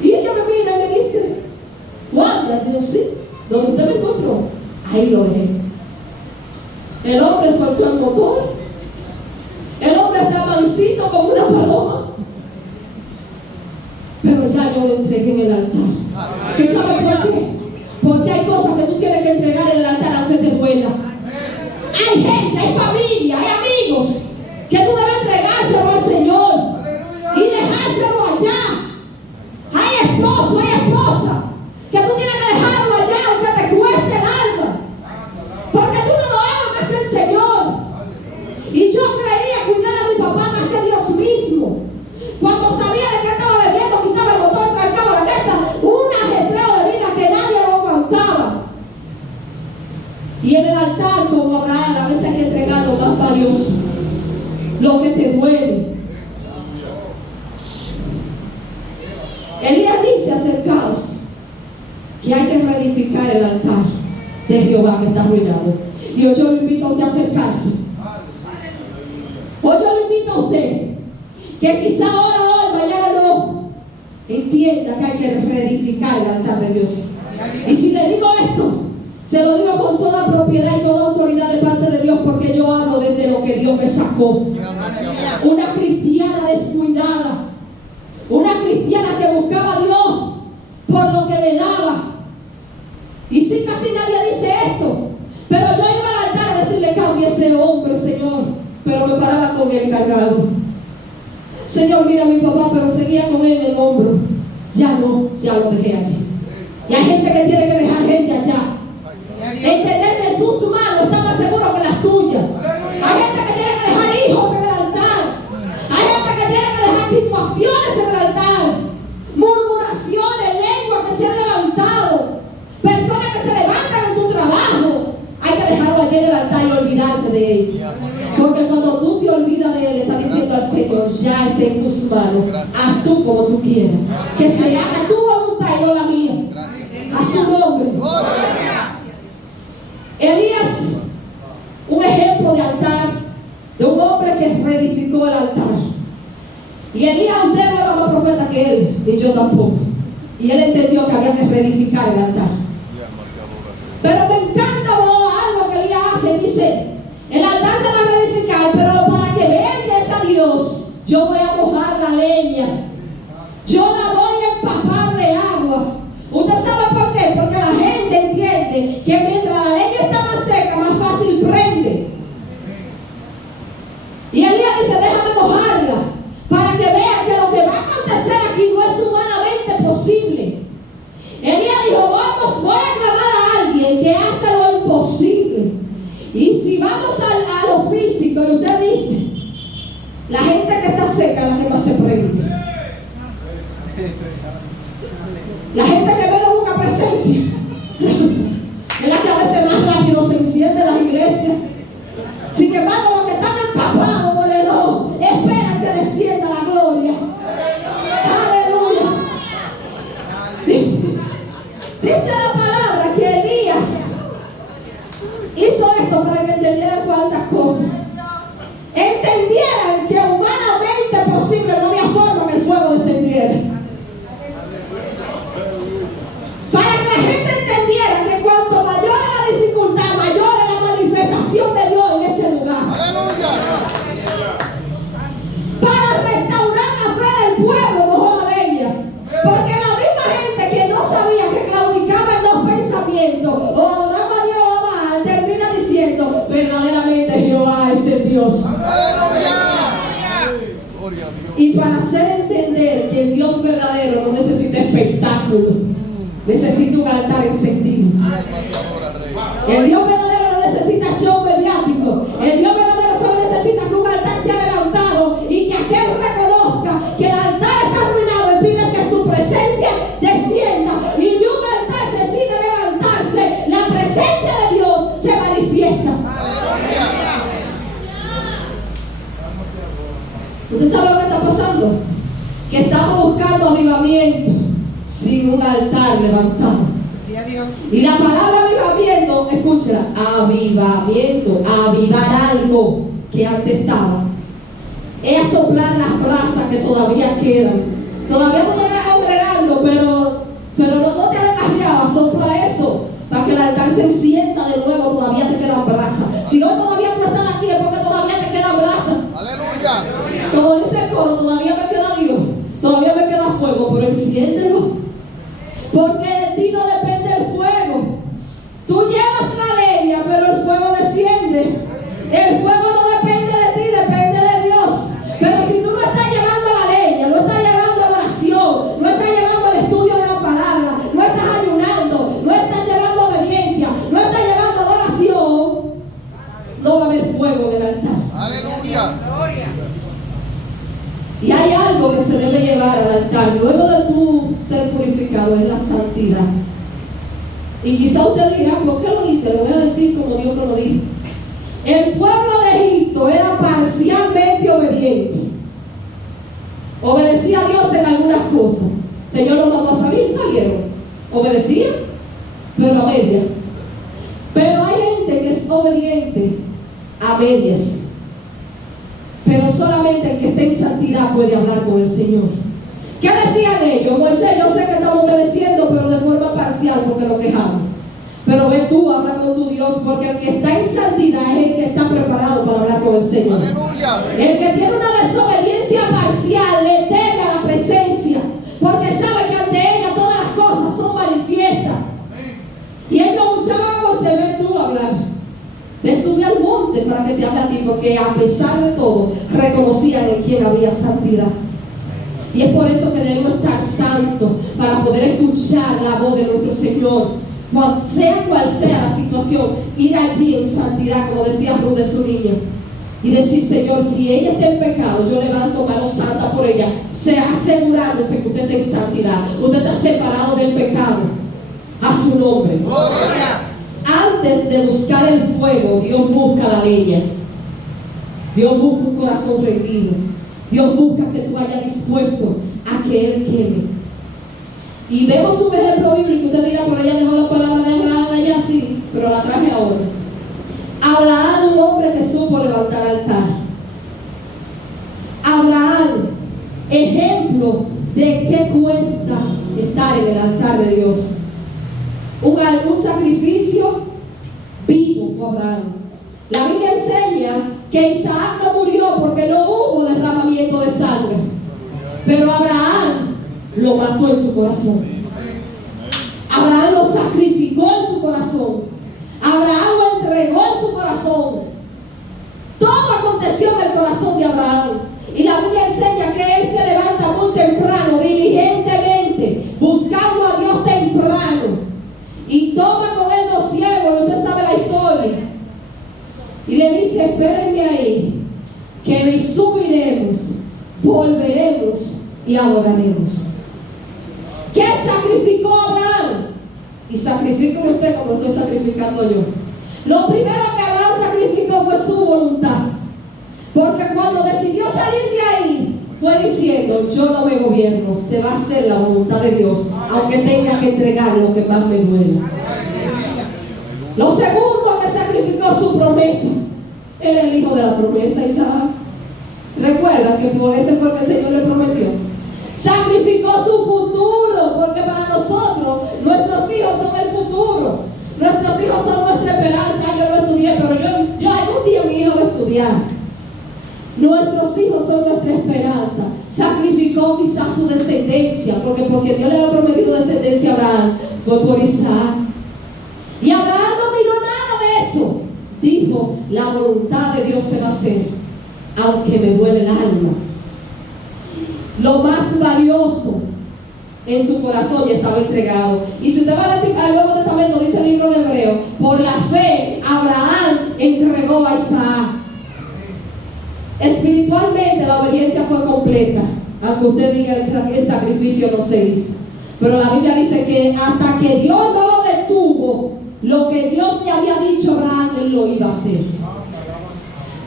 Y ella me mira y me dice: Wanda. Digo: sí. ¿Dónde usted me encontró? Ahí lo dejé. El hombre soltó el motor. El hombre está mansito como una paloma. Pero ya yo lo entregué en el altar. ¿Y sabes por qué? Porque hay cosas que tú tienes que entregar en el altar aunque te duela. Hay gente, hay familia, hay amigos que tú debes entregárselo al Señor y dejárselo allá. Hay esposo, hay esposa que tú tienes que dejarlo allá aunque te cueste el alma, porque tú no lo amas más que el Señor. Y yo creía cuidar a mi papá más que Dios mismo. Cuando sabía de que estaba bebiendo, quitaba el motor, trancaba la casa, un ajetreo de vida que nadie lo aguantaba. Y en el altar, como Abraham, a veces hay que entregar lo más valioso. lo que te duele. Elías dice: acercaos, que hay que reedificar el altar de Jehová que está arruinado. Y hoy yo lo invito a usted a acercarse. Hoy yo lo invito a usted, que quizá ahora, hoy, mañana no, entienda que hay que reedificar el altar de Dios. Y si le digo esto, se lo digo con toda propiedad y toda autoridad de parte de Dios, porque yo hablo desde lo que Dios me sacó. Una cristiana descuidada, una cristiana que buscaba a Dios por lo que le daba. Y sí, casi nadie dice esto, pero yo iba al altar a decirle: cambie ese hombre, Señor. Pero me paraba con él cargado. Señor, mira a mi papá, pero seguía con él en el hombro. Ya no, ya lo dejé allí. Y hay gente que tiene que dejar gente allá. Entender que sus manos están más seguros que las tuyas. Hay gente que tiene que dejar hijos en el altar. Hay gente que tiene que dejar situaciones en el altar. Murmuraciones, lenguas que se han levantado. Personas que se levantan en tu trabajo. Hay que dejarlo allí en el altar y olvidarte de él. Porque cuando tú te olvidas de él, le estás diciendo al Señor: ya está en tus manos, haz tú como tú quieras, que se haga tu voluntad y no la mía. A su nombre. Elías, un ejemplo de altar, de un hombre que reedificó el altar. Y Elías, usted no era más profeta que él, ni yo tampoco. Y él entendió que había que reedificar el altar. Pero me encanta algo que Elías hace. Dice: el altar se va a reedificar, pero para que vean que es a Dios, yo voy a mojar la leña. Yo la voy a empapar de agua. ¿Usted sabe por qué? Porque la gente entiende que mientras la leña está más seca, más fácil prende. Y Elías dice: déjame mojarla, para que vean que lo que va a acontecer aquí no es humanamente posible. Elías dijo: voy a clamar a alguien que hace lo imposible. Y si vamos a lo físico, y usted dice: la gente que está seca es la que más se prende. La gente que menos busca presencia es la que a veces más rápido se enciende las iglesias. Sin embargo, los que están empapados por el ojo esperan que descienda la gloria. Aleluya. Dice la palabra que Elías hizo esto para que entendieran cuántas cosas. Entendieran que humanamente posible no había forma que el fuego descendiera. Para que la gente entendiera que cuanto mayor es la dificultad, mayor es la manifestación de Dios en ese lugar. Para restaurar la fe del pueblo, mojó la leña. Porque la misma gente que no sabía, que claudicaba en los pensamientos, o adoraba a Dios o a Baal, termina diciendo: verdaderamente Jehová es el Dios. Y para hacer entender que el Dios verdadero no necesita espectáculo, necesita un altar encendido. El Dios verdadero no necesita show mediático. El Dios verdadero solo necesita que un altar sea levantado y que aquel reconozca que el altar está arruinado y pida que su presencia descienda. Y de un altar decide levantarse, la presencia de Dios se manifiesta. ¿Usted sabe lo que está pasando? Que estamos buscando avivamiento sin un altar levantado. Y la palabra avivamiento, escúchela: avivamiento, avivar algo que antes estaba. Es soplar las brasas que todavía quedan. Todavía tú te estás congregando, pero no te hagas cargado, sopla eso, para que el altar se encienda de nuevo. Todavía te quedan brasas. Si hoy todavía tú estás aquí, es porque todavía te quedan brasas. Aleluya. Como dice el coro: todavía me queda Dios, todavía me queda fuego, pero enciéndelo. Porque de ti no depende el fuego. Tú llevas la leña, pero el fuego desciende. El fuego no depende de ti, depende de Dios. Pero si tú no estás llevando la leña, no estás llevando la oración, no estás llevando el estudio de la palabra, no estás ayunando, no estás llevando obediencia, no estás llevando adoración, no va a haber fuego en el altar. Aleluya. Y hay algo que se debe llevar al altar luego de tu ser purificado: es la santidad. Y quizá usted dirá: ¿por qué lo hice? Le voy a decir como Dios me lo dijo. El pueblo de Egipto era parcialmente obediente. Obedecía a Dios en algunas cosas. Señor los mandó a salir, salieron. Obedecían, pero a medias. Pero hay gente que es obediente a medias. Pero solamente el que esté en santidad puede hablar con el Señor. ¿Qué decían ellos? Moisés, yo sé que estamos obedeciendo, pero de forma parcial porque lo quejamos. Pero ve tú, habla con tu Dios, porque el que está en santidad es el que está preparado para hablar con el Señor. ¡Aleluya! El que tiene una desobediencia parcial le teme a la presencia, porque sabe que ante ella todas las cosas son manifiestas. Y ellos luchaban con se ve tú hablar. Le subí al monte para que te hable a ti, porque a pesar de todo reconocían en quien había santidad. Y es por eso que debemos estar santos, para poder escuchar la voz de nuestro Señor. Sea cual sea la situación, ir allí en santidad, como decía Ruth de su niño, y decir: Señor, si ella está en pecado, yo levanto mano santa por ella, sea asegurándose que usted está en santidad, usted está separado del pecado, a su nombre. ¡Gloria! Antes de buscar el fuego, Dios busca la leña. Dios busca un corazón rendido. Dios busca que tú vayas dispuesto a que Él queme. Y vemos un ejemplo bíblico. Usted dirá: por ella dejó la palabra de Abraham allá, sí, pero la traje ahora. Abraham, un hombre que supo levantar altar. Abraham, ejemplo de qué cuesta estar en el altar de Dios. Un sacrificio vivo fue Abraham. La Biblia enseña que Isaac no murió porque no hubo derramamiento de sangre, pero Abraham lo mató en su corazón. Abraham lo sacrificó en su corazón. Abraham lo entregó en su corazón. Todo aconteció en el corazón de Abraham. Y la Biblia enseña que él se levanta muy temprano, diligentemente, buscando a Dios temprano. Y toma con él los siervos, y usted sabe la historia. Y le dice: espérenme ahí, que subiremos, volveremos y adoraremos. ¿Qué sacrificó Abraham? Y sacrifica usted como estoy sacrificando yo. Lo primero que Abraham sacrificó fue su voluntad. Porque cuando decidió salir de ahí, fue diciendo: yo no me gobierno, se va a hacer la voluntad de Dios, aunque tenga que entregar lo que más me duele. Lo segundo que sacrificó, su promesa. Era el hijo de la promesa, Isaac. Recuerda que por ese fue que el Señor le prometió. Sacrificó su futuro, porque para nosotros nuestros hijos son el futuro. Nuestros hijos son nuestra esperanza. Yo no estudié, pero yo algún día mi hijo va a estudiar. Nuestros hijos son nuestra esperanza. Sacrificó quizás su descendencia, porque Dios le había prometido descendencia a Abraham, fue por Isaac. Y Abraham no miró nada de eso. Dijo: la voluntad de Dios se va a hacer, aunque me duele el alma. Lo más valioso en su corazón ya estaba entregado. Y si usted va a practicar el Nuevo Testamento, dice el libro de Hebreos: por la fe Abraham entregó a Isaac. Espiritualmente la obediencia fue completa, aunque usted diga que el sacrificio no se hizo. Pero la Biblia dice que hasta que Dios no lo detuvo, lo que Dios le había dicho a Abraham, él lo iba a hacer.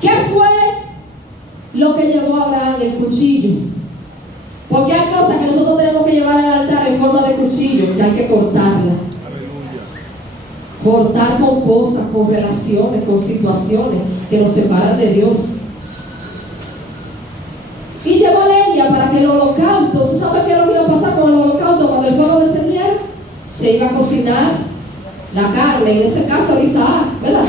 ¿Qué fue lo que llevó a Abraham? El cuchillo. Porque hay cosas que nosotros tenemos que llevar al altar en forma de cuchillo, que hay que cortarla. Cortar con cosas, con relaciones, con situaciones que nos separan de Dios. Y llevó leña para que el holocausto, ¿se sabe qué es lo que iba a pasar con el holocausto? Cuando el fuego descendiera, se iba a cocinar la carne, en ese caso Isaac, ¿verdad?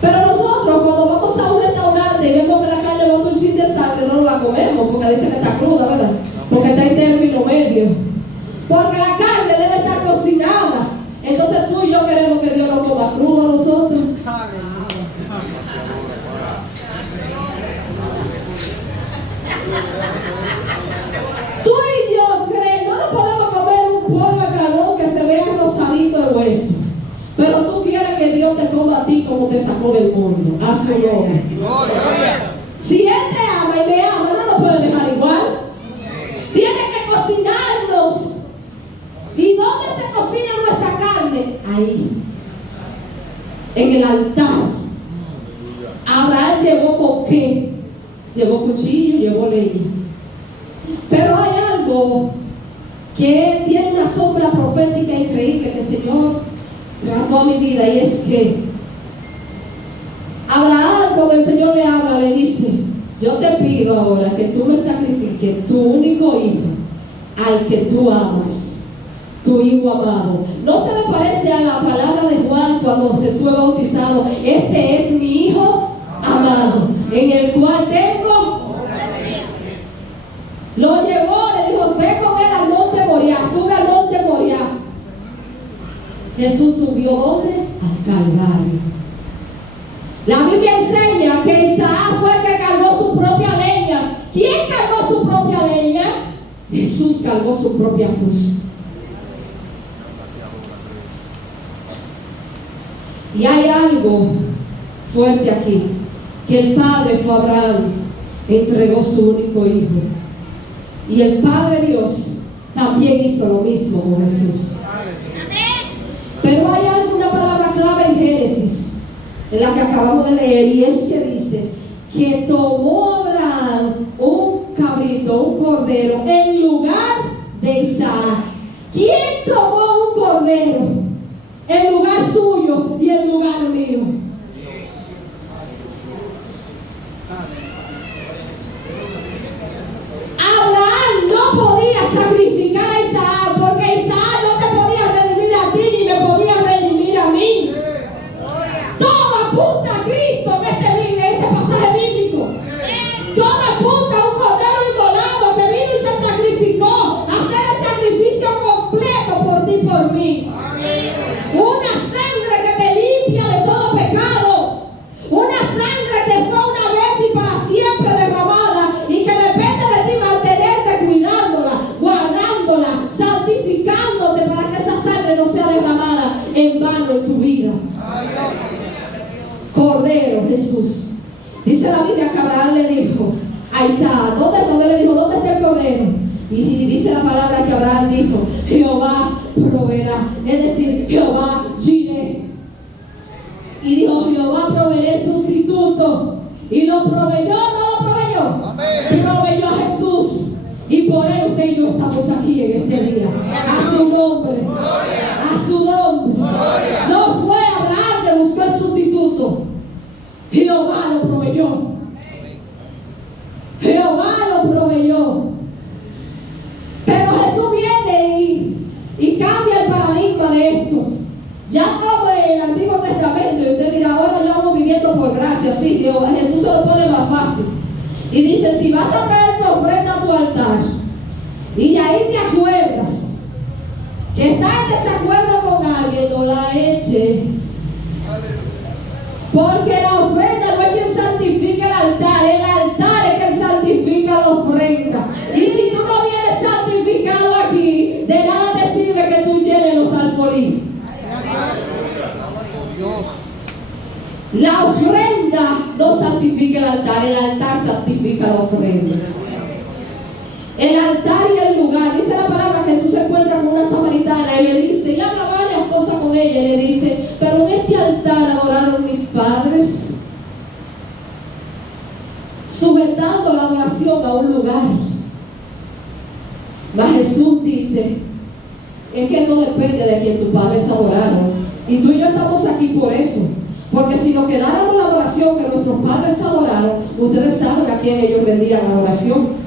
Pero nosotros cuando vamos a un restaurante y vemos que la carne bota un chin de sangre, no la comemos porque dice que está cruda, ¿verdad? Porque está en término medio. Porque la carne debe estar cocinada. Entonces tú y yo queremos que Dios nos coma crudo a nosotros. Tú y yo no nos podemos comer un pollo a carbón que se vea rosadito de hueso. Pero tú quieres que Dios te coma a ti como te sacó del mundo. A su nombre. Si Él te ama y me ama, no nos puede dejar igual. Tiene que cocinarnos. ¿Y dónde se cocina nuestra carne? Ahí, en el altar. Abraham cuchillo, llevó leña. Pero hay algo que tiene una sombra profética increíble que el Señor trató a mi vida, y es que Abraham, cuando el Señor le habla, le dice: yo te pido ahora que tú me sacrifiques tu único hijo, al que tú amas, tu hijo amado. ¿No se le parece a la palabra de Juan cuando Jesús fue bautizado? Este es mi hijo amado, en el cual tengo. Lo llevó, le dijo: ve con él al monte Moriah, sube al monte Moriah. Jesús subió ¿dónde? Al Calvario. La Biblia enseña que Isaac fue el que cargó su propia leña. ¿Quién cargó su propia leña? Jesús cargó su propia cruz. Y hay algo fuerte aquí, que el Padre fue a Abraham, entregó su único hijo. Y el Padre Dios también hizo lo mismo con Jesús. Pero hay alguna palabra clave en Génesis, en la que acabamos de leer, y es que dice que tomó Abraham un cabrito, un cordero, en lugar de Isaac. ¿Quién tomó un cordero en lugar suyo y en lugar mío? Abraham no podía sacrificar a Isaac, porque Isaac no te podía redimir a ti ni me podía redimir a mí. Todo apunta a Cristo en este pasaje bíblico. Todo apunta a un cordero inmolado que vino y se sacrificó, a hacer el sacrificio completo por ti y por mí. Una sangre que te limpia de todo pecado. Una sangre que fue una vez y para siempre derramada, y que depende de ti mantenerte cuidándola, guardándola, santificándote, para que esa sangre no sea derramada en vano en tu vida. Cordero, Jesús. Dice la Biblia que Abraham le dijo a Isaac, ¿dónde le dijo? ¿Dónde está el cordero? Y dice la palabra que Abraham dijo: Jehová proveerá. Es decir, Jehová Jireh. Y dijo: Jehová proveerá el sustituto. Y lo proveyó, ¿no lo proveyó? Amén. Proveyó a Jesús. Y por él usted y yo estamos aquí en este día. A su nombre. A su nombre. No fue Abraham que buscó el sustituto. Jehová lo proveyó. Jehová lo proveyó. Pero Jesús viene y cambia el paradigma de esto. Ya como en el Antiguo Testamento, y usted dirá: ahora ya vamos viviendo por gracia. Sí, Jesús se lo pone más fácil. Y dice: si vas a traer tu ofrenda a tu altar, y ahí te acuerdas que estás en desacuerdo con alguien, no la eche. Porque la ofrenda no es quien santifica el altar es quien santifica la ofrenda. Y si tú no vienes santificado aquí, de nada te sirve que tú llenes los alfolí. La ofrenda no santifica el altar santifica la ofrenda. El altar y el lugar. Dice la palabra que Jesús se encuentra con una samaritana y le dice, y habla varias cosas con ella, y le dice: pero en este altar adoraron mis padres, sujetando la adoración a un lugar. Mas Jesús dice: es que no depende de quien tus padres adoraron. Y tú y yo estamos aquí por eso. Porque si nos quedáramos la adoración que nuestros padres adoraron, ustedes saben a quién ellos rendían la adoración.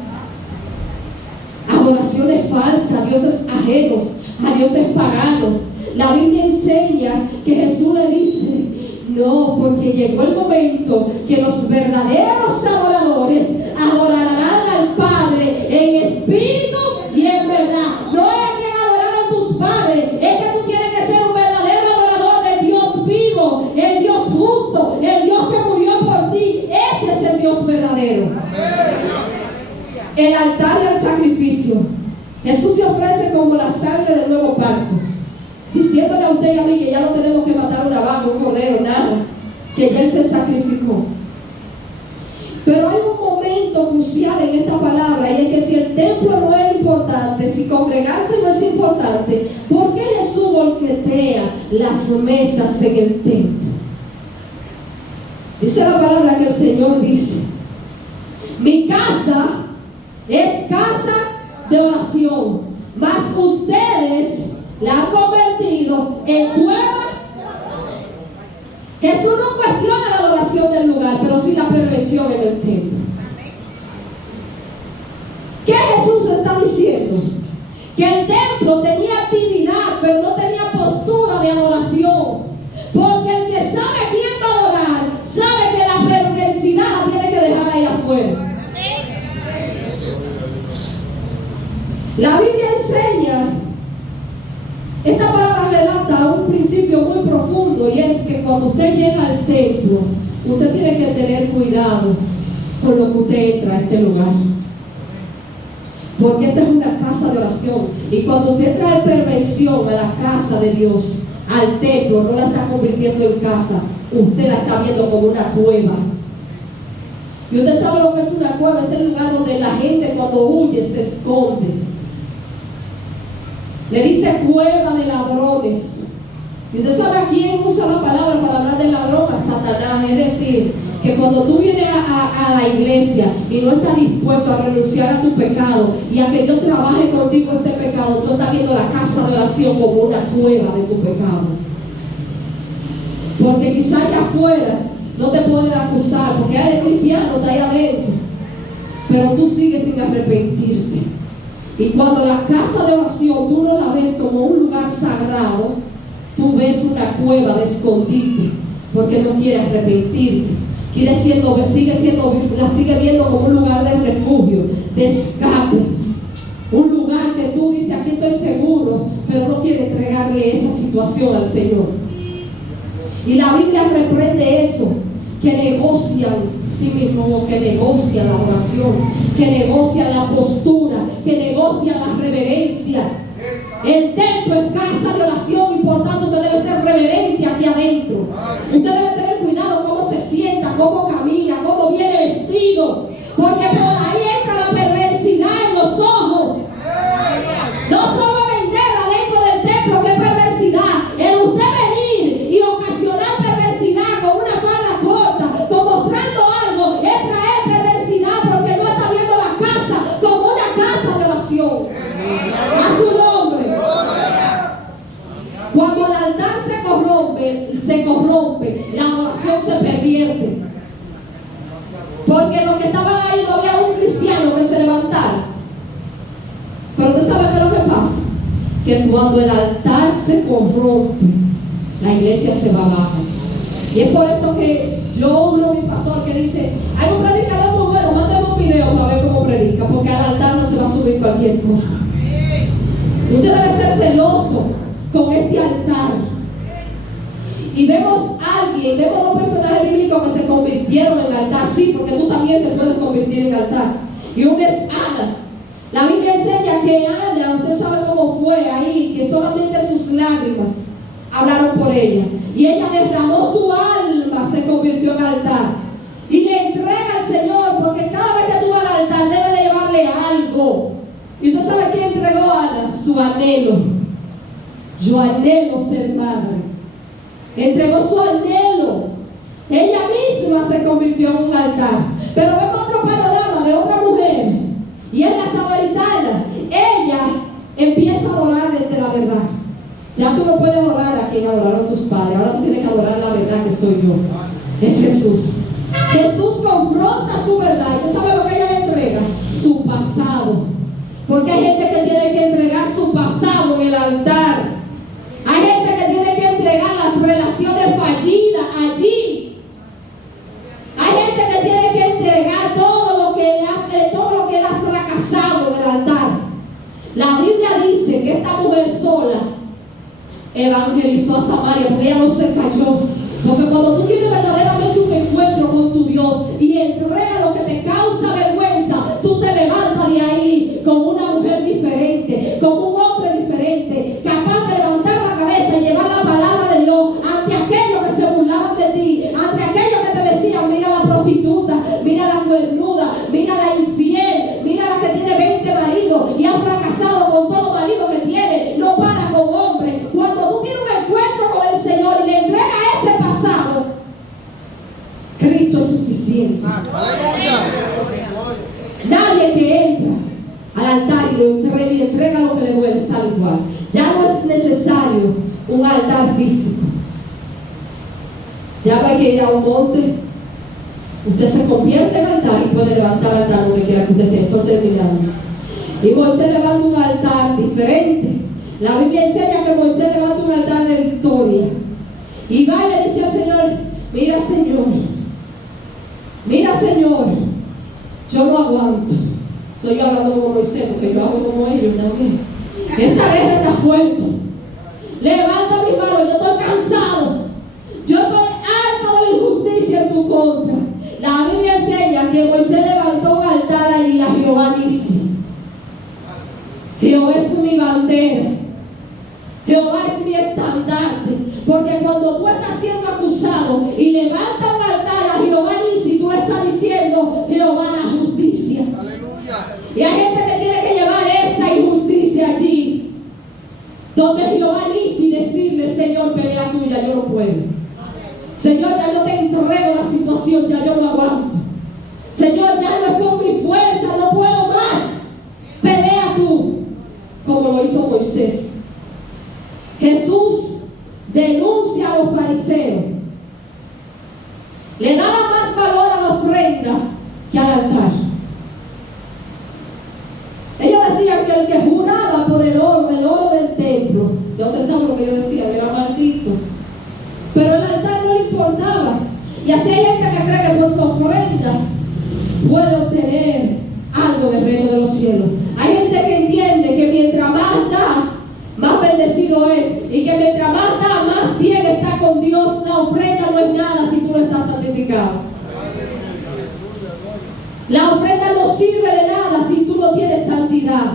Adoraciones falsas, dioses ajenos, a dioses paganos. La Biblia enseña que Jesús le dice: no, porque llegó el momento que los verdaderos adoradores adorarán al Padre en espíritu y en verdad. No es a quien adoraron tus padres, es que tú tienes que ser un verdadero adorador del Dios vivo, el Dios justo, el Dios que murió por ti. Ese es el Dios verdadero. El altar y el sacrificio. Jesús se ofrece como la sangre del nuevo pacto, diciéndole a usted y a mí que ya no tenemos que matar una vaca, un cordero, nada, que ya Él se sacrificó. Pero hay un momento crucial en esta palabra, y es que si el templo no es importante, si congregarse no es importante, ¿por qué Jesús volquetea las mesas en el templo? Dice la palabra que el Señor dice: mi casa casa es casa de oración, mas ustedes la han convertido en cueva. Jesús no cuestiona la adoración del lugar, pero sí la perversión en el templo. ¿Qué Jesús está diciendo? Que el templo tenía actividad, pero no tenía postura de adoración. Porque el que sabe a quién va a adorar, sabe que la perversidad tiene que dejar ahí afuera. La Biblia enseña, esta palabra relata un principio muy profundo, y es que cuando usted llega al templo, usted tiene que tener cuidado con lo que usted entra a este lugar. Porque esta es una casa de oración, y cuando usted trae perversión a la casa de Dios, al templo, no la está convirtiendo en casa, usted la está viendo como una cueva. Y usted sabe lo que es una cueva, es el lugar donde la gente cuando huye se esconde. Le dice cueva de ladrones. Y usted sabe a quién usa la palabra para hablar de ladrón, a Satanás. Es decir, que cuando tú vienes a la iglesia y no estás dispuesto a renunciar a tu pecado y a que Dios trabaje contigo ese pecado, tú estás viendo la casa de oración como una cueva de tu pecado. Porque quizás allá afuera no te pueden acusar porque hay cristianos de ahí adentro, pero tú sigues sin arrepentirte. Y cuando la casa de oración tú no la ves como un lugar sagrado, tú ves una cueva de escondite, porque no quieres arrepentirte. La sigue viendo como un lugar de refugio, de escape. Un lugar que tú dices, aquí estoy seguro, pero no quieres entregarle esa situación al Señor. Y la Biblia reprende eso, que negocian sí mismo, que negocian la oración, que negocian la postura, que negocian la reverencia. El templo es casa de oración y por tanto usted debe ser reverente aquí adentro. Usted debe tener cuidado cómo se sienta, cómo camina, cómo viene vestido, porque por ahí entra la perversidad en los ojos. No solo vender adentro del templo, que es perversidad, el usted venir y ocasionar perversidad con una falda corta, con mostrando algo, es traer perversidad porque no está viendo la casa como una casa de oración. A su nombre. Cuando el altar se corrompe, la adoración se pervierte. Porque los que estaban ahí no había un cristiano que se levantara. Pero usted sabe qué es lo que pasa, que cuando el altar se corrompe, la iglesia se va abajo. Y es por eso que yo honro a mi pastor que dice, hay un predicador muy bueno, mándame un video para ver cómo predica, porque al altar no se va a subir cualquier cosa. Usted debe ser celoso con este altar. Y vemos dos personajes bíblicos que se convirtieron en altar. Sí, porque tú también te puedes convertir en altar. Y una es Ana. La Biblia enseña que Ana, usted sabe cómo fue ahí, que solamente sus lágrimas hablaron por ella. Y ella derramó su alma, se convirtió en altar. Y le entrega al Señor, porque cada vez que tú vas al altar debe de llevarle algo. Y usted sabe qué entregó a Ana, su anhelo. Yo anhelo ser madre. Entregó su anhelo. Ella misma se convirtió en un altar. Pero vemos otro panorama de otra mujer, y es la samaritana. Ella empieza a adorar desde la verdad. Ya tú no puedes adorar a quien adoraron tus padres. Ahora tú tienes que adorar la verdad que soy yo. Es Jesús. Jesús confronta su verdad. ¿Y usted sabe lo que ella le entrega? Su pasado. Porque hay gente que tiene que entregar su pasado en el altar. Hay gente que tiene que entregar las relaciones fallidas allí. Hay gente que tiene que entregar todo lo que él ha fracasado en el altar. La Biblia dice que esta mujer sola evangelizó a Samaria, porque ella no se cayó. Porque cuando tú tienes verdaderamente un encuentro con tu Dios y entregas lo que te causa vergüenza, tú te levantas de ahí como una mujer diferente, como un hombre diferente, capaz de levantar la cabeza y llevar la palabra de Dios ante aquellos que se burlaban de ti, ante aquellos que te decían, mira la prostituta, mira la cuernuda, mira la infiel, mira la que tiene 20 maridos y ha fracasado con todo marido que tiene, no para con hombres. Cuando tú tienes un encuentro con el Señor y le entregas ese pasado, Cristo es suficiente. ¡Aleluya! espiritual. Ya no es necesario un altar físico. Ya no hay que ir a un monte. Usted se convierte en altar y puede levantar altar donde quiera que usted esté. Estoy terminando. Y Moisés levanta un altar diferente. La Biblia enseña que Moisés levanta un altar de victoria. Y va y le dice al Señor: mira, Señor, yo no aguanto. Soy yo hablando como Moisés, porque yo hago como ellos también. Esta guerra está fuerte. Levanta mis manos, yo estoy cansado. Yo estoy harto de la injusticia en tu contra. La Biblia enseña que Moisés levantó un altar allí a Jehová Nissi. Jehová es mi bandera. Jehová es mi estandarte. Porque cuando tú estás siendo acusado y levantas un altar a Jehová Nissi, tú estás diciendo: Jehová la justicia. Aleluya. Y hay gente que tiene que llevar esa injusticia allí, donde Jehová Nissi, decirle: Señor, pelea tuya, yo no puedo. Señor, ya yo te entrego la situación, ya yo no aguanto. Señor, ya no es con mi fuerza, no puedo más. Pelea tú, como lo hizo Moisés. Jesús denuncia a los fariseos. Le daba más valor a la ofrenda que al altar. Ellos decían que el que juraba por el oro del templo, ya ustedes saben lo que yo decía, era maldito. Pero el altar no le importaba. Y así hay gente que cree que por su ofrenda puede obtener algo del reino de los cielos. Hay gente que entiende que mientras más da, más bendecido es. Y que mientras más da, más bien está con Dios. La ofrenda no es nada si tú no estás santificado. La ofrenda no sirve de nada si tú no tienes santidad.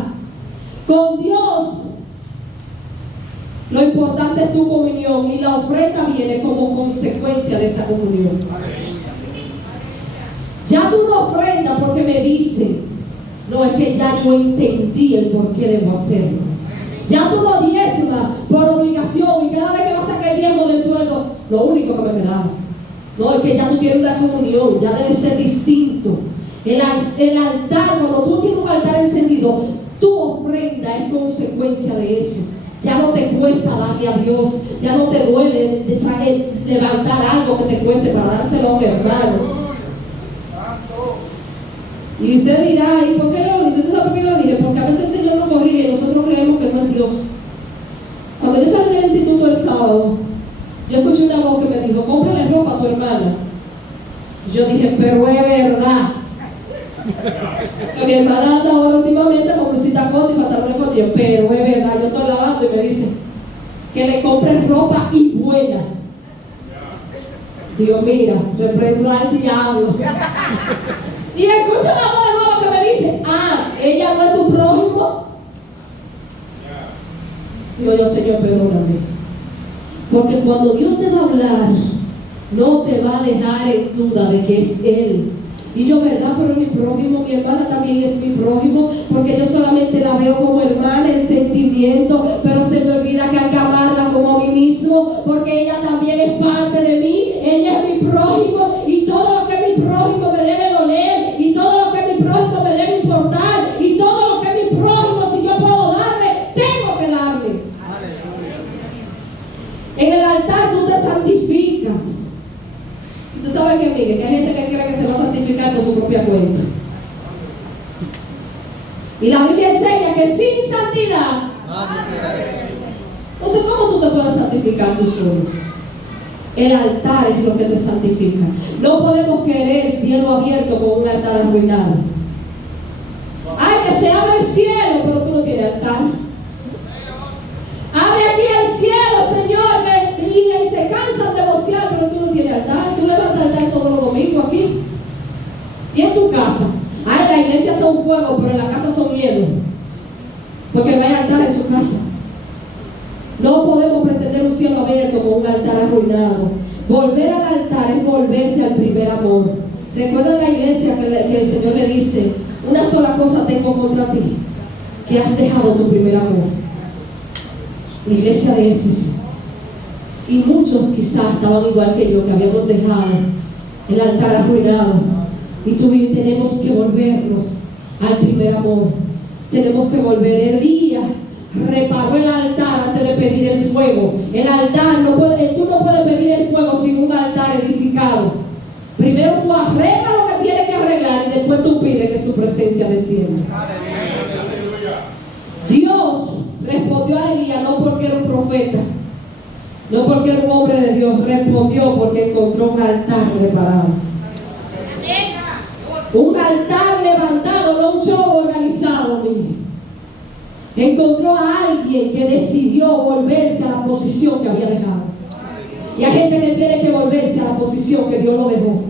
Con Dios lo importante es tu comunión, y la ofrenda viene como consecuencia de esa comunión. Ya tú no ofrendas porque me dicen, no, es que ya yo entendí el por qué debo hacerlo. Ya tú no diezmas por obligación, y cada vez que vas a sacar el diezmo del sueldo, lo único que me quedaba. No, es que ya tú tienes una comunión, ya debe ser distinto. El altar, cuando tú tienes un altar encendido, tu ofrenda es consecuencia de eso. Ya no te cuesta darle a Dios, ya no te duele levantar algo que te cueste para dárselo a un hermano. Y usted dirá: ¿y por qué lo dice? ¿Tú sabes por qué lo dije? Porque a veces el Señor nos corrige y nosotros creemos que no es Dios. Cuando yo salí del instituto el sábado, yo escuché una voz que me dijo: cómprale ropa a tu hermana. Y yo dije: pero es verdad. Que mi hermana anda ahora últimamente con blusita corta y pantalones cortos. Pero es verdad, yo estoy lavando y me dice que le compres ropa y buena. Dios, mira, reprendo al diablo. Y escucho la voz de nuevo que me dice: ah, ella no es tu prójimo. Digo yo: Señor, perdóname. Porque cuando Dios te va a hablar, no te va a dejar en duda de que es Él. Y yo, ¿verdad? Pero mi prójimo, mi hermana también es mi prójimo, porque yo solamente la veo como hermana en sentimiento, pero se me olvida que hay que amarla como a mí mismo, porque ella también es parte de mí. Ella es mi prójimo, y todo lo que mi prójimo me debe doler, y todo lo que mi prójimo me debe importar, y todo lo que mi prójimo, si yo puedo darle, tengo que darle. En el altar tú te santificas. Tú sabes que, Miguel, que hay gente que cree que se va a santificar por su propia cuenta. Y la Biblia enseña que sin santidad, entonces, ¿cómo tú te puedes santificar tú solo? El altar es lo que te santifica. No podemos querer cielo abierto con un altar arruinado. Ay, que se abra el cielo, pero tú no tienes altar. Abre aquí el cielo, Señor, y se cansan de vocear, pero tú no tienes altar. Tú levantas altar todos los domingos aquí. Y en tu casa. Ay, la iglesia son fuego, pero en la casa son hielo. Porque no hay altar en su casa. No podemos pretender un cielo abierto con un altar arruinado. Volver al altar es volverse al primer amor. Recuerda la iglesia que el Señor le dice: una sola cosa tengo contra ti, que has dejado tu primer amor. La iglesia de Éfeso. Y muchos quizás estaban igual que yo, que habíamos dejado el altar arruinado. Y tú y yo tenemos que volvernos al primer amor. Tenemos que volver. Elías reparó el altar antes de pedir el fuego. El altar, tú no puedes pedir el fuego sin un altar edificado. Primero tú arreglas lo que tienes que arreglar y después tú pides que su presencia descienda. Dios respondió a Elías no porque era un profeta, no porque era un hombre de Dios, respondió porque encontró un altar preparado. Un altar levantado, no un show organizado, mire. Encontró a alguien que decidió volverse a la posición que había dejado. Y hay gente que tiene que volverse a la posición que Dios lo dejó.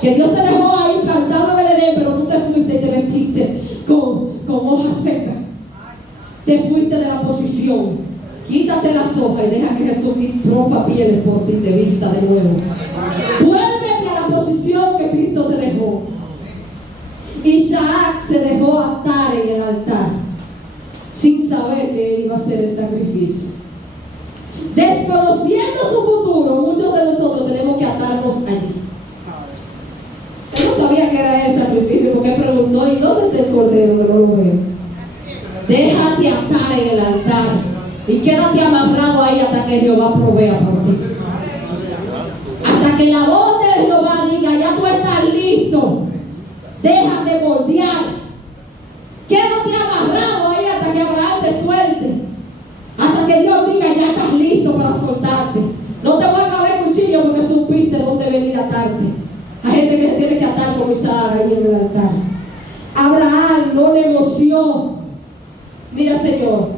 Que Dios te dejó ahí plantado en el Edén, pero tú te fuiste y te vestiste con hojas secas. Te fuiste de la posición. Quítate las hojas y deja que Jesús rompa pieles por ti y te vista de nuevo. Vuélvete a la posición que Cristo te dejó. Isaac se dejó atar en el altar sin saber que él iba a hacer el sacrificio. Desconociendo su futuro, muchos de nosotros tenemos que atarnos allí. Él no sabía que era el sacrificio porque preguntó: ¿y dónde está el cordero que no lo veo? Déjate atar en el altar y quédate amarrado ahí hasta que Jehová provea por ti. Hasta que la voz de Jehová diga: ya tú estás listo. Déjate moldear. Quédate amarrado ahí hasta que Abraham te suelte. Hasta que Dios diga: ya estás listo para soltarte. No te voy a caber cuchillo porque supiste dónde venir a atarte. Hay gente que se tiene que atar con Isaac ahí en el altar. Abraham no negoció. Mira, Señor,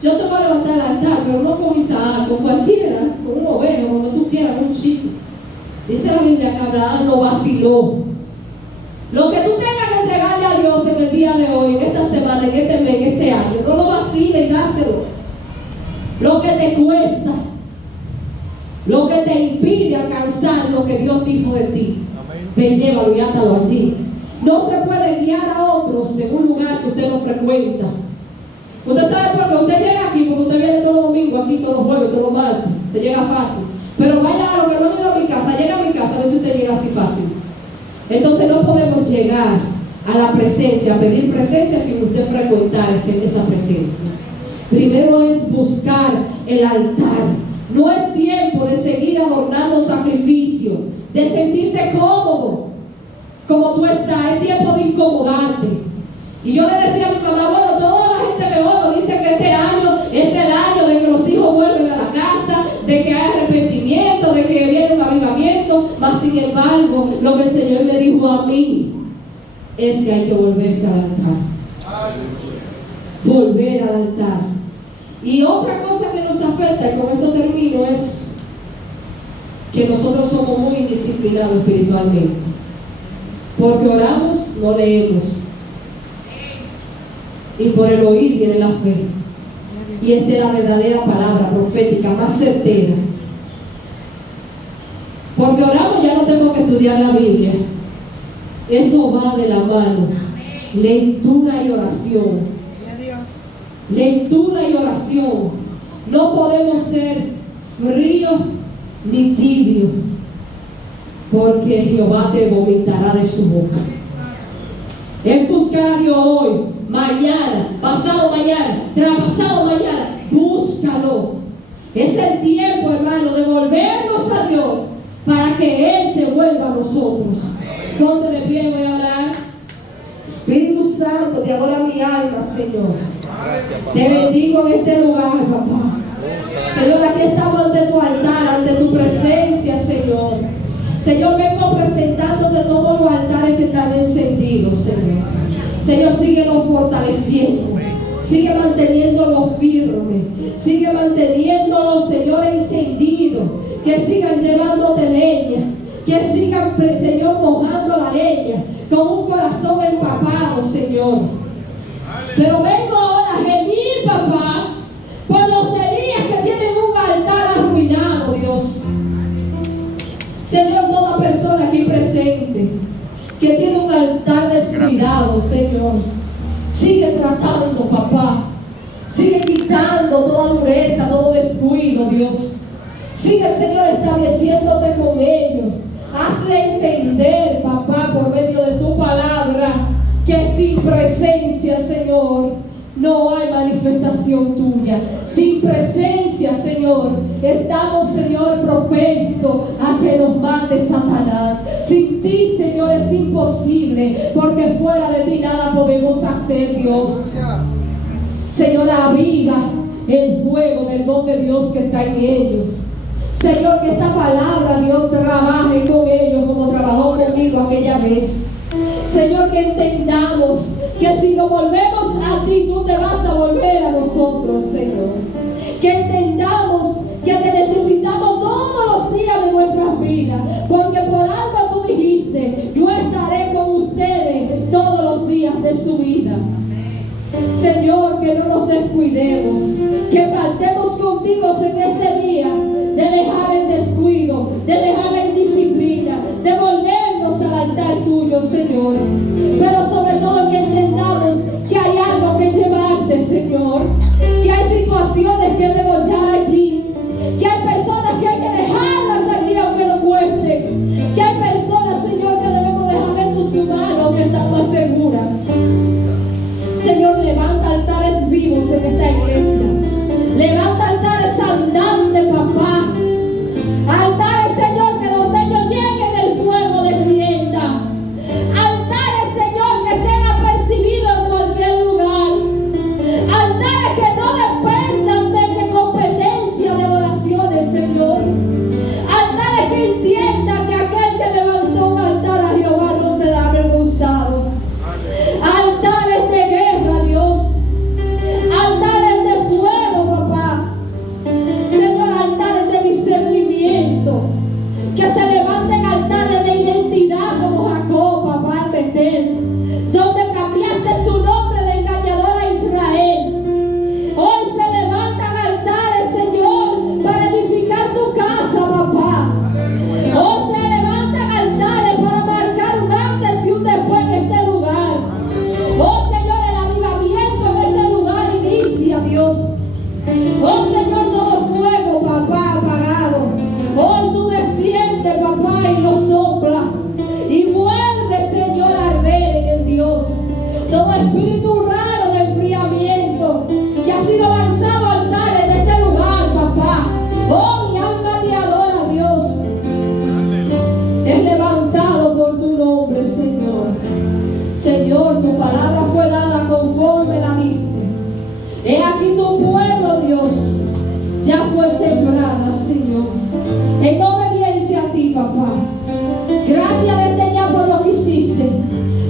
yo te voy a levantar el altar, pero no con Isaac, con cualquiera, con un ovejo, como tú quieras, con un chico. Dice la Biblia que Abraham no vaciló. Lo que tú tengas que entregarle a Dios en el día de hoy, en esta semana, en este mes, en este año, no lo vaciles y dáselo. Lo que te cuesta, lo que te impide alcanzar lo que Dios dijo de ti, ven, llévalo y átalo allí. No se puede guiar a otros en un lugar que usted no frecuenta. Usted sabe por qué usted llega aquí, porque usted viene todos los domingos aquí, todos los jueves, todos los martes, te llega fácil. Pero vaya a lo que no han ido a mi casa, llega a mi casa, a ver si usted llega así fácil. Entonces no podemos llegar a la presencia, a pedir presencia sin usted frecuentar esa presencia. Primero es buscar el altar. No es tiempo de seguir adornando sacrificio, de sentirte cómodo como tú estás. Es tiempo de incomodarte. Y yo le decía a mi mamá: bueno, toda la gente que oigo dice que este año es el año de que los hijos vuelven a la casa, de que hay arrepentimiento, de que viene un avivamiento. Mas sin embargo, lo que el Señor me dijo a mí es que hay que volverse al altar. Volver al altar. Y otra cosa que nos afecta, y con esto termino, es que nosotros somos muy indisciplinados espiritualmente. Porque oramos, no leemos. Y por el oír viene la fe. Y esta es la verdadera palabra profética más certera. Porque oramos, ya no tengo que estudiar la Biblia. Eso va de la mano. Lectura y oración. Lectura y oración. No podemos ser fríos ni tibios, porque Jehová te vomitará de su boca. Es buscar a Dios hoy, mañana, pasado mañana, traspasado mañana. Búscalo. Es el tiempo, hermano, de volvernos a Dios para que Él se vuelva a nosotros. Ponte de pie, voy a orar. Espíritu Santo, te adora mi alma, Señor. Te bendigo en este lugar, papá. Señor, aquí estamos ante tu altar, ante tu presencia, Señor. Señor, vengo presentándote todos los altares que están encendidos, Señor. Señor, síguelos fortaleciendo. Sigue manteniéndolo firme. Sigue manteniéndolo, Señor, encendido. Que sigan llevándote leña. Que sigan, Señor, mojando la leña. Con un corazón empapado, Señor. Pero vengo ahora a gemir, papá, por los Elías que tienen un altar arruinado, Dios. Señor, toda persona aquí presente que tiene un altar descuidado, Señor, sigue tratando, papá. Sigue quitando toda dureza, todo descuido, Dios. Sigue, Señor, estableciéndote con ellos. Hazle entender, papá, por medio de tu palabra, que sin presencia, Señor, no hay manifestación tuya. Sin presencia, Señor, estamos, Señor, propensos a que nos mate Satanás. Sin ti, Señor, es imposible, porque fuera de ti nada podemos hacer, Dios. Señor, aviva el fuego del don de Dios que está en ellos. Señor, que esta palabra, Dios, trabaje con ellos como trabajó conmigo aquella vez. Señor, que entendamos que si nos volvemos a ti, tú te vas a volver a nosotros, Señor. Que entendamos que te necesitamos todos los días de nuestras vidas, porque por algo tú dijiste, yo estaré con ustedes todos los días de su vida. Señor, que no nos descuidemos, que partemos contigo en este día, de dejar el descuido, de dejar la indisciplina, de volvernos al altar tuyo, Señor. Pero sobre todo que entendamos que hay algo que llevarte, Señor, que hay situaciones que degollar allí, que hay personas que hay que dejarlas allí aunque no cueste, que hay personas, Señor, que debemos dejar en tus manos que están más seguras. Señor, levanta altares vivos en esta iglesia. Levanta altares andantes, papá. Altares, Señor, que donde ellos lleguen el fuego descienda. Altares, Señor, que estén apercibidos en cualquier lugar. Altares que no dependan de competencia de oraciones, Señor. Altares que entiendan que aquel que levantó un altar a Jehová no será avergonzado. Altares de guerra, Dios. Altares de fuego, papá. Señor, altares de discernimiento. Que se levanten altares de identidad como Jacob, papá, en Betel, donde cambiaste su nombre de engañador a Israel. Hoy se levantan altares, Señor, para edificar tu casa, papá. Hoy se levantan altares para marcar un antes y un después en este lugar. Oh, Señor, el avivamiento en este lugar inicia, Dios. Oh, Señor, todo fuego, papá, apagado. Hoy tú desciendes, papá, y lo sopla. Y vuelve, Señor, a arder en el Dios. Todo espíritu raro de enfriamiento que ha sido lanzado a altares de este lugar, papá. Oh, mi alma te adora, Dios. Es levantado por tu nombre, Señor. Señor, tu palabra fue dada conforme la diste. He aquí tu pueblo, Dios, ya fue sembrada, Señor, en obediencia a ti, papá. Gracias desde ya por lo que hiciste.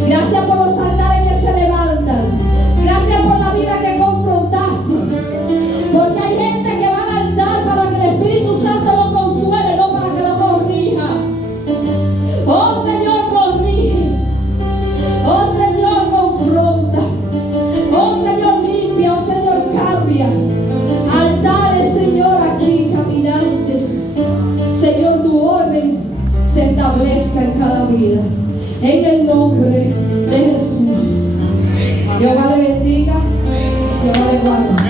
Gracias por los altares que se levantan. Gracias por la vida que confrontaste. Porque hay gente que va al altar para que el Espíritu Santo lo consuele, no para que lo corrija. Oh, Señor, corrige. Oh, Señor, confronta. Oh, Señor, limpia. Oh, Señor, cambia. Altares, Señor, aquí caminantes. Señor, tu orden se establezca en cada vida. En el nombre de Jesús. Jehová le bendiga. Jehová le guarde.